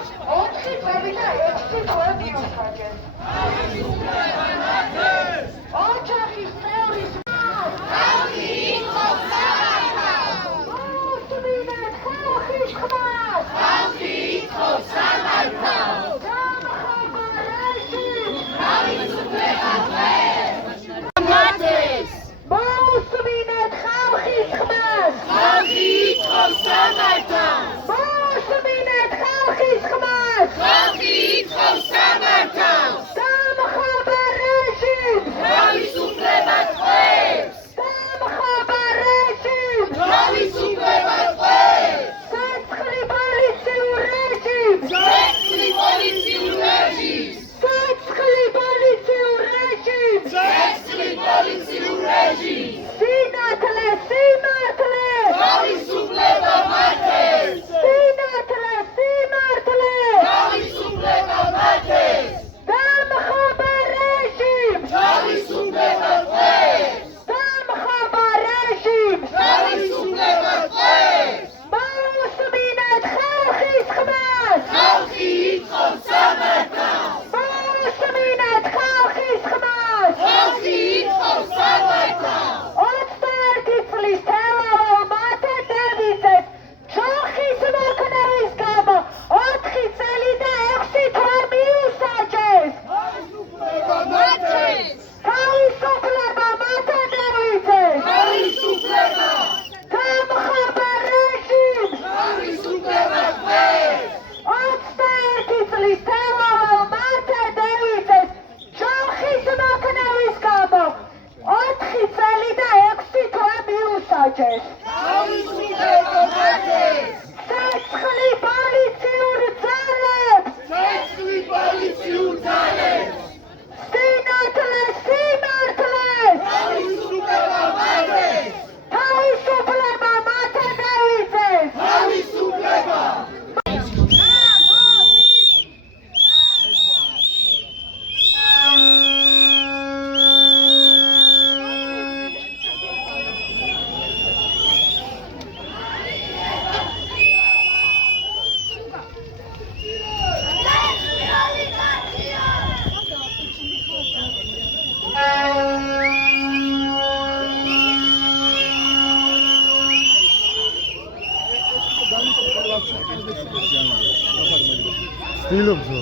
სტილობ ზო.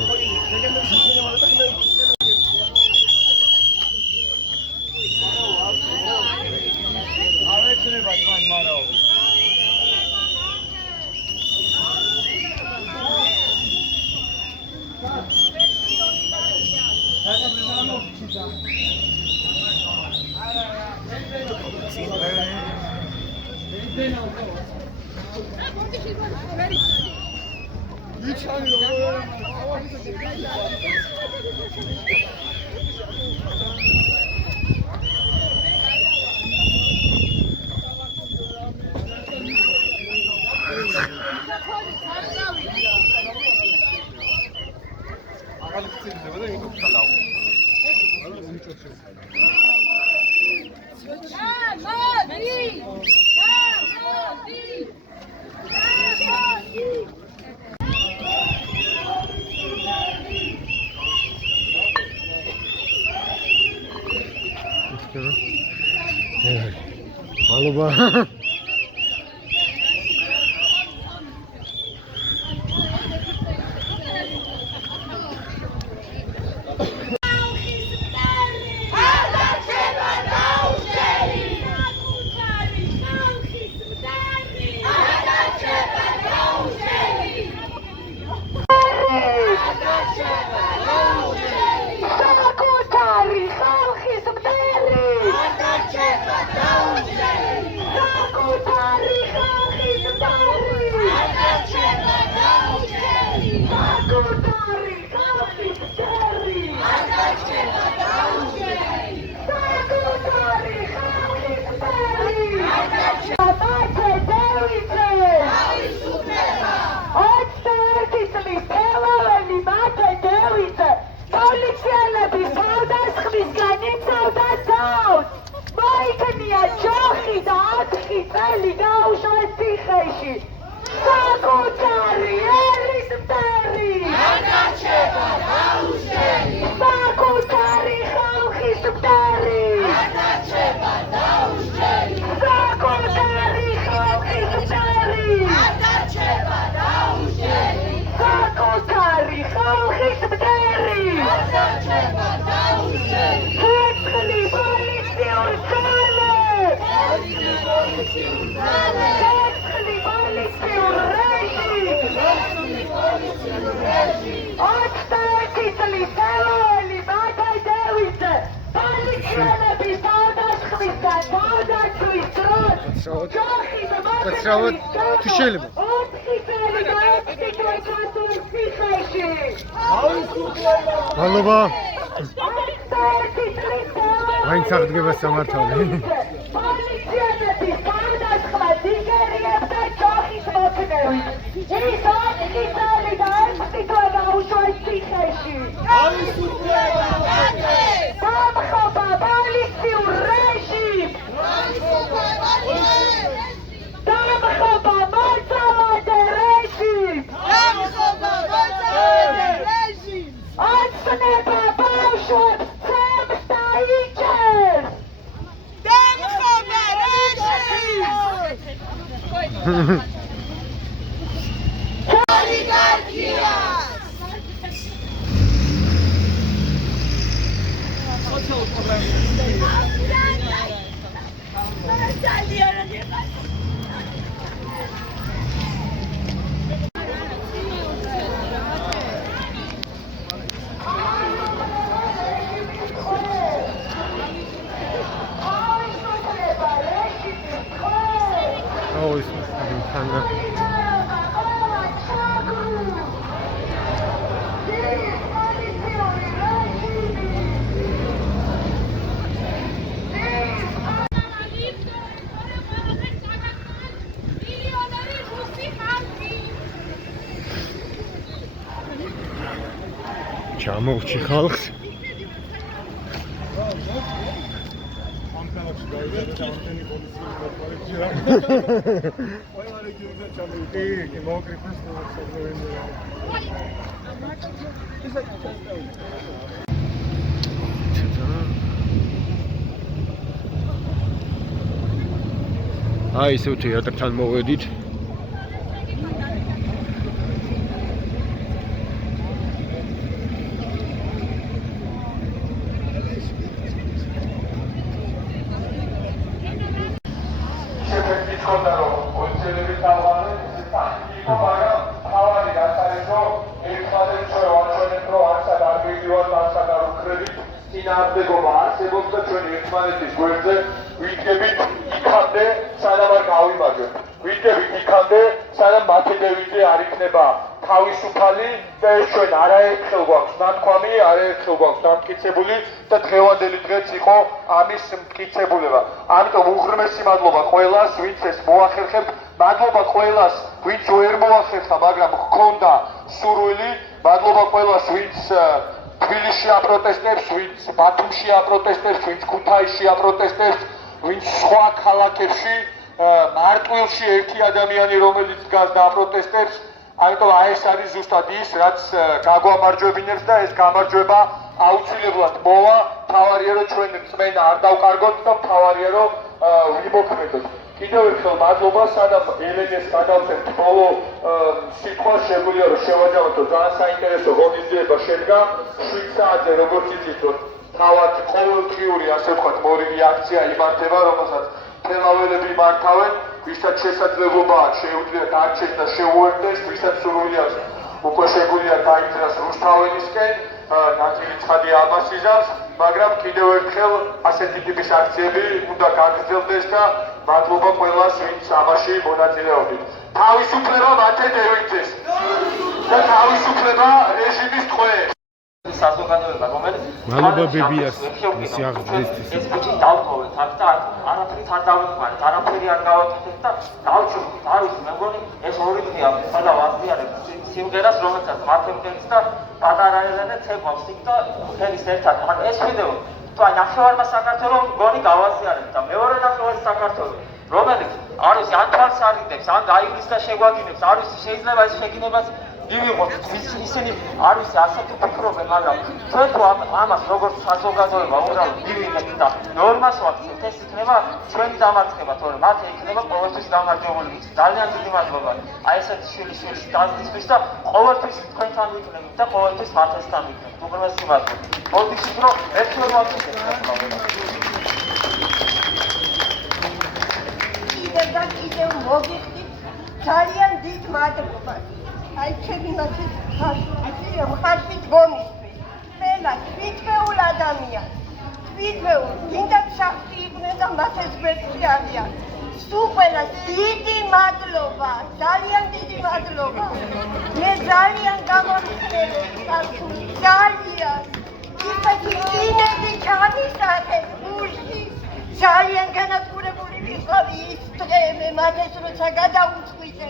მადლობა. თუ შეიძლება მადლობა მაინც აღდგება სამართალი ჩამოვჭი ხალხს აი ისევ თეატრთან მოვედით წინააღმდეგობა არსებობს და ჩვენი ერთმანეთის გვერდზე ვიდგებით იქამდე, სანამ არ გავიმაგრებთ. ვიდგებით იქამდე, სანამ მათედევიძე არ იქნება თავისუფალი და ეს ჩვენ არაერთხელ გვაქვს ნათქვამი, არაერთხელ გვაქვს დამტკიცებული და დღევანდელი დღეც იყო ამის მტკიცებულება. ამიტომ უღრმესი მადლობა ყველას, ვინც ეს მოახერხებთ. მადლობა ყველას, ვინც ვერ მოახერხა, მაგრამ ჰქონდა სურვილი. მადლობა ყველას, ვინც თბილისში აპროტესტებს, ვინც ბათუმში აპროტესტებს, ვინც ქუთაისში აპროტესტებს, ვინც სხვა ქალაქებში მარტვილში ერთი ადამიანი რომელიც დგას და აპროტესტებს. ამიტომ ეს არის ზუსტად ის, რაც გაგვამარჯვებინებს და ეს გამარჯვება აუცილებლად მოვა. მთავარია რომ ჩვენ წმენა არ დავკარგოთ და მთავარია რომ ვიმოქმედოთ. კიდევ ერთხელ მადლობა, სადამ ელენეს გადავწევთ ბოლო სიტყვა, შეგვიძლია რომ შევაჯამოთ, რომ ძალიან საინტერესო ღონისძიება შედგა 7 საათზე, როგორც იცით, რომ თავად ყოველდღიური, ასე ვთქვათ, მორიგი აქცია იმართება, რომელსაც თელაველები მართავენ, ვისაც შესაძლებლობა აქვს შეუძლია დარჩეს და შეუერთდეს, ვისაც სურვილი აქვს უკვე შეგვიძლია დაიძრას რუსთაველისკენ, ნაწილი ცხადია ამას იზამს, მაგრამ კიდევ ერთხელ ასეთი ტიპის აქციები უნდა გაგრძელდეს და მადლობა ყველას, ვინც ამაში მონაწილეობდით. თავისუფლება მათედევიძეს და თავისუფლება რეჟიმის ტყვეებს. საზოგადოება, რომელიც მადლობა ბებიას მისი აღზრდისთვის. ეს ბიჭი დავტოვეთ აქ და არაფრით არ დავიყვანეთ, არაფერი არ გავაკეთეთ და დავჩუქით. არ ვიცი, მე მგონი ეს ორი დღეა ყველა ვაზრიარებ სიმღერას, რომელსაც მართებდენს და პატარა ელენე ცეკვავს იქ და ხელის ერთად. მაგრამ ეს ვიდეო თუ აი ნახევარმა საქართველოს მგონი გავაზრიარებ და მეორე ნახევარი საქართველოს, რომელიც არ ვიცი, ან თვალს არიდებს, ან გაიგის და შეგვაგინებს, არ ვიცი, შეიძლება ეს შეგინებას მივიღოთ, ისინი არ ვიცი, ასეთი ფიქრობენ, მაგრამ ჩვენ თუ ამას როგორც საზოგადოება უბრალოდ მივიღებთ და ნორმას ვაქცევთ, ეს იქნება ჩვენი დამარცხება, თორემ მათ იქნება ყოველთვის გამარჯვებული. ძალიან დიდი მადლობა აი ესეთი შვილიშვილის დაზდისთვის და ყოველთვის თქვენთან ვიქნებით და ყოველთვის მათესთან ვიქნებით. უღრმესი მადლობა. მოდით რომ ერთგვარ ვაქცევთ. კიდევ მოგიხდით ძალიან დიდ მადლობას. აი ჩემი მხარში დგომისთვის. ყველა თვითმეულ ადამიანს, თვითმეულ, გინდა ფშახტი იყვნენ და მათ ეს გვერდში არიან. სულ ყველას დიდი მადლობა, ძალიან დიდი მადლობა. მე ძალიან გამორჩენილი სარწმუნო, ძალიან. ისეთი ინები ჩამისახეთ გულში. ძალიან განადგურებული ვიყავი ის დღე, მე მათ ეს როცა გადაუწყვიტე.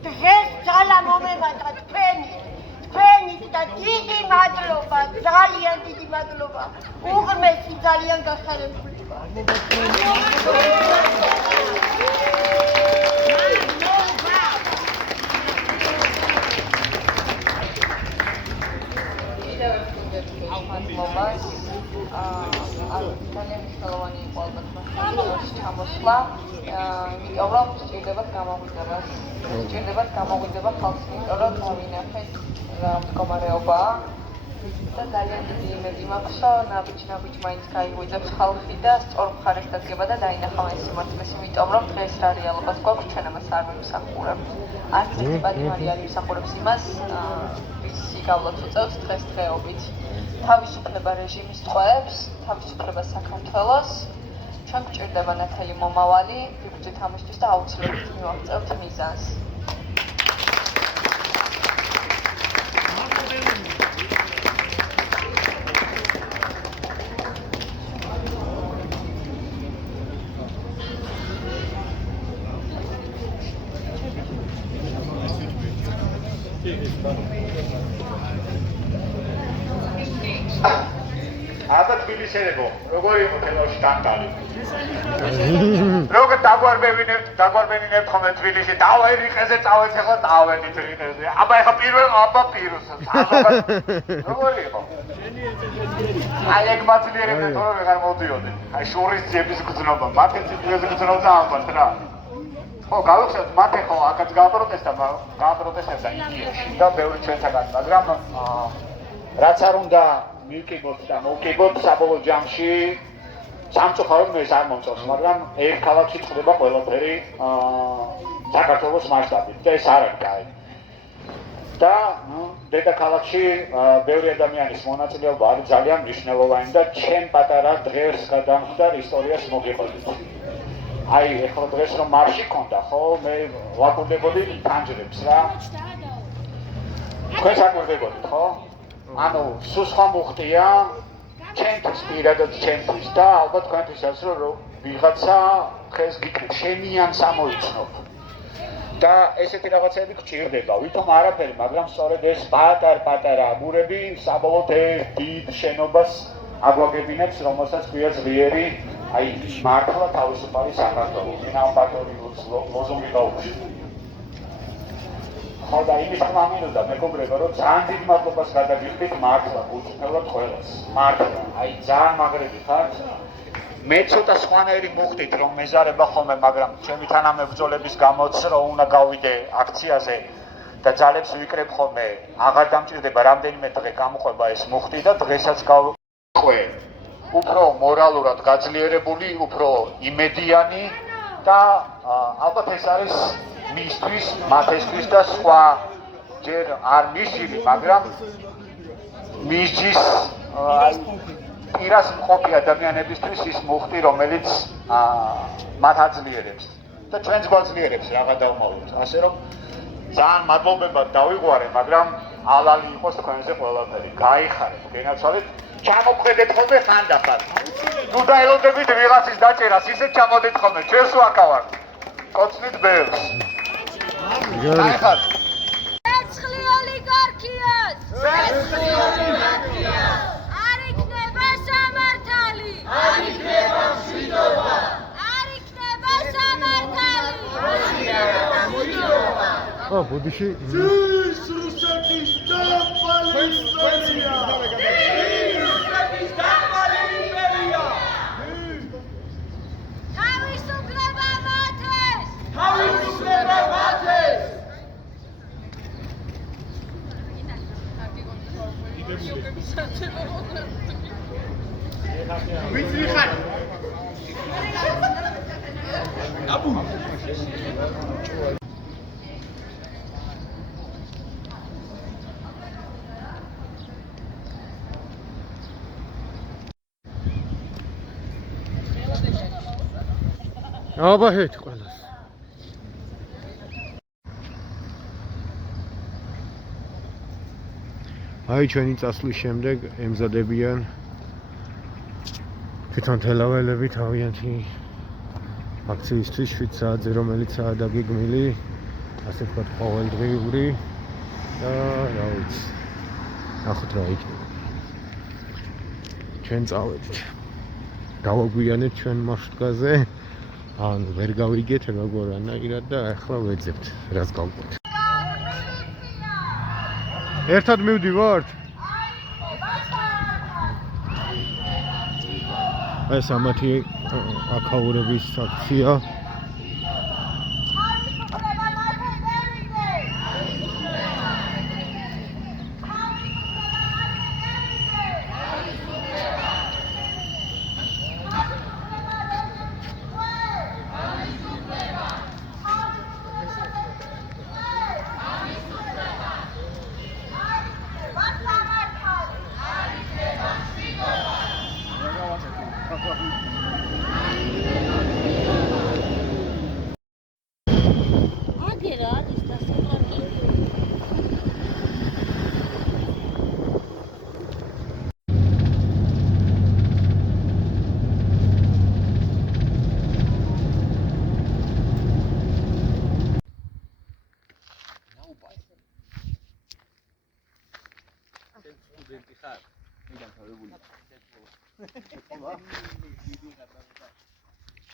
დღეს ძალა მომემატა თქვენით და დიდი მადლობა, ძალიან დიდი მადლობა. უღრმესი ძალიან გახარებული ვარ. ძალიან მნიშვნელოვანი იყო ალბათ მასში ჩამოსვლა, იმიტომ რომ სჭირდებათ გამოგვიდება ხალხს, იმიტომ რომ დავინახეთ რა მდგომარეობაა და ძალიან დიდი იმედი მაქვს, რომ ნაბიჯ მაინც გაიღვიძებს ხალხი და სწორ მხარეს დადგება და დაინახავ ეს სიმართლეს, იმიტომ რომ დღეს რა რეალობას გვაქვს, ჩვენ ამას არ ვიმსახურებთ. არც ერთი პატიმარი არ იმსახურებს იმას, ვის სიგავლაც უწევს დღესდღეობით. თავისუფლება რეჟიმის ტყვეებს, თავისუფლება საქართველოს. ჩვენ გვჭირდება ნათელი მომავალი, ვიბრძვით ამისთვის და აუცილებლად მივაღწევთ მიზანს. აბა თბილისელებო, როგორი იყო თელავში დაკალი? როგორ დაგვარბევინებთ ხოლმე თბილისში, დავერიყეზე წავეც ახლა წავედით რიყეზე. აბა ეხა პიროს. როგორი იყო? აი ეგ მათლიერებდნენ თორემ ვეღარ მოდიოდნენ. აი შურის ძიების გზნობა, მათი ძიების გზნობა ალბათ რა. ხო, გავიხსენოთ, მათ ხო აქაც გააპროტესტებდა იქიაში და ბევრი ჩვენთაგანი, მაგრამ რაც არ უნდა მივკიბოთ და მოვკიბოთ საბოლოო ჯამში სამწუხაროდ მე ეს არ მომწონს, მაგრამ ერთ ქალაქში ხდება ყველაფერი საქართველოს მასშტაბით და ეს არ არის კაი. და დედაქალაქში ბევრი ადამიანის მონაწილეობა არის ძალიან მნიშვნელოვანი და ჩემ პატარა დღეს გადამხდარ ისტორიას მოგიყვებით. აი, ეხლა დღეს რომ მარში ქონდა, ხო, მე ვაკვირდებოდი თანჯრებს რა. თქვენ საკვირდებოდით, ხო? ანუ სულ სხვა მუხტია, ჩემთვის პირადად ჩემთვის და ალბათ თქვენთვისაც რომ ვიღაცა დღეს გიქნებ შენიან სამოიცნობ. და ესეთი რაღაცები გჭირდება, ვითომ არაფერი, მაგრამ სწორედ ეს პატარ-პატარა აგურები საბოლოოდ დიდ შენობას აგვაგებინებს, რომელსაც ქვია ძლიერი, აი, მართლა თავისუფალი საქართველო, ინავატორიულ ლოზუნგი გაუშვი. ხო და იმის თქმა მინდოდა, მეგობრებო, რომ ძალიან დიდ მადლობას გადაგიხდით მართლა უწუხებლად ყველას. მართლა, აი ძალიან მაგრები ხართ. მე ცოტა სხვანაირი მოვხდით რომ მეზარება ხოლმე, მაგრამ ჩემი თანამებრძოლების გამოც რომ უნდა გავიდე აქციაზე და ძალებს ვიკრებ ხოლმე, აღარ დამჭირდება რამდენიმე დღე გამოყვება ეს მუხტი და დღესაც გავყვე. უფრო მორალურად გაძლიერებული, უფრო იმედიანი და ალბათ ეს არის მისთვის, მათესთვის და სხვა ჯერ არ მისჯილი, მაგრამ მისჯის პირას მყოფი ადამიანებისთვის ის მუხტი, რომელიც მათ აძლიერებს და ჩვენც გვაძლიერებს რაღა დავმოვით. ასე რომ ძალიან მადლობებად დავიღვარე, მაგრამ ალალი იყოს თქვენზე ყველაფერი. გაიხარეთ, გენაცვალეთ, ჩამოგხედეთ ხოლმე ხანდახან. თუ დაელოდებით ვიღაცის დაჭერას, ისე ჩამოდით ხოლმე, ჩვენს ვაკა ვარ. კოცნით ბევრს. გაიხარეთ. ცეცხლი ოლიგარქიას! ცეცხლი ოლიგარქიას! არ იქნება სამართალი! არ იქნება მშვიდობა! არ იქნება სამართალი! არ იქნება მშვიდობა! ბუდიში ის რუსეთის დაბალი იმპერია! ის რუსეთის დაბალი იმპერია! თავისუფლება მათეს! თავისუფლება მათეს! ვიცი ხარ? აბუ აბაჰეთ ყველას. აი ჩვენი წასვლის შემდეგ ემზადებიან თვითონ თელაველები თავიანთი აქციისთვის 7 საათზე, რომელიც დაგეგმილი, ასე ვთქვათ, ყოველდღიური და რა ვიცი, ნახოთ რა იქნება. ჩვენ წავედით. დავაგვიანეთ ჩვენ მარშრუტკაზე. ან ვერ გავიგეთ როგორანაირად და ახლა ვეძებთ რას გავყვეთ. ერთად მივდივართ? ეს ამათი აქაურების აქცია.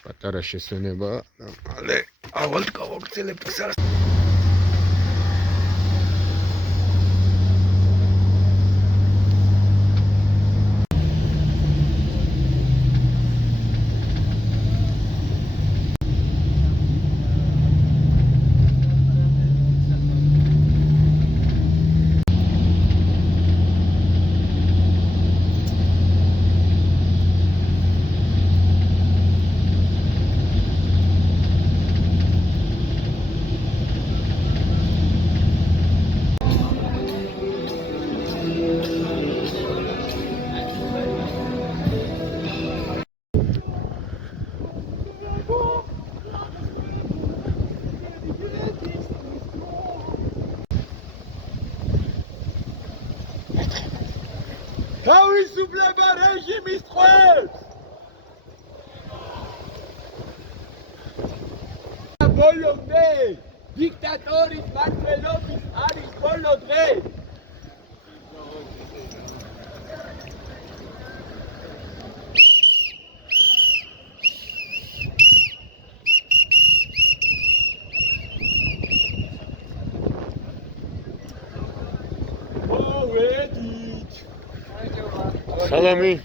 პატარა შესვენება და მალე ავალ გავაგრძელებთ გზას. თავისუფლება რეჟიმის ტყვეებს! ბოლომდე დიქტატორის მმართველობის არის ბოლო დღე. Salami.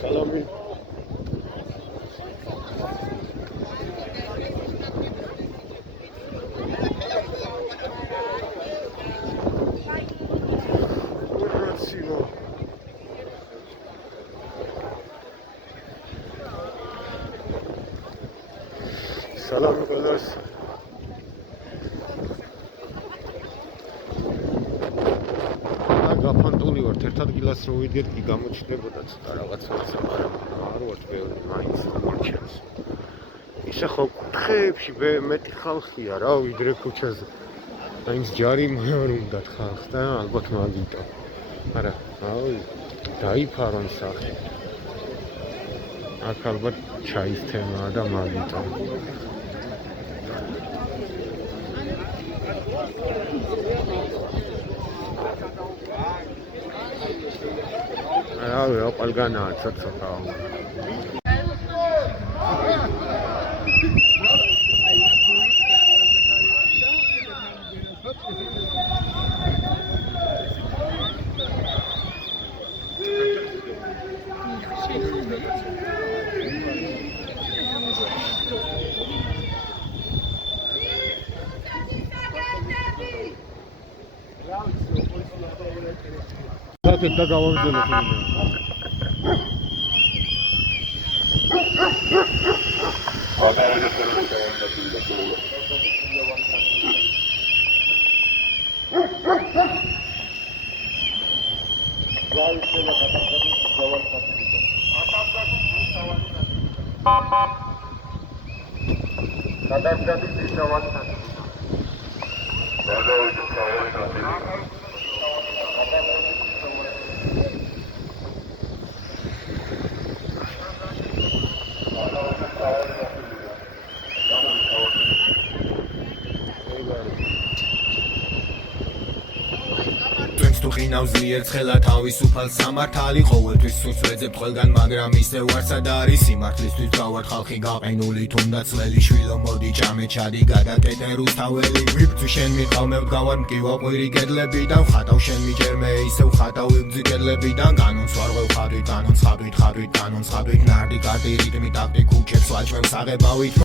Salami. Salami ყველას. გაფანტული ვართ ერთ ადგილას რო ვიდეთ კი გამოჩნდებოდა ცოტა რაღაცა მაგრამ არ ვარ ბევრი მაინც მომჩენს ისა ხო კუთხეებში მეტი ხალხია რა ვიდრე ქუჩაზე მაინც ჯარი არ უნდათ ხალხს და ალბათ მაგიტო არა აუ დაიფარონ სახე აქ ალბათ ჩაის თემაა და მაგიტო Ravი, ყველგანაა ცოტა. და გავამძელოთ ზიერ ცხელა თავისუფალ სამართალი ყოველთვის სულს ვეძებ ყველგან მაგრამ ისე ვარსად არის სიმართლისთვის გავარ ხალხი გაყენული თუნდაც წლელი შვილო მოდი ჭამე ჩადი გადაკეთე რუსთაველი ვიბძვი შენ მიყავ მე ვდგავარ მკივა ყვირი კედლებიდან ვხატავ შენ მიჯერმე ისე ვხატავ ვიბძვი კედლებიდან განონს ვარ ღვევხადვით განონს ხადვით ხადვით განონს ხადვით ნარდი კარტი რიტმი ტაქტი ქუჩებს ვაჭმევ საღებავით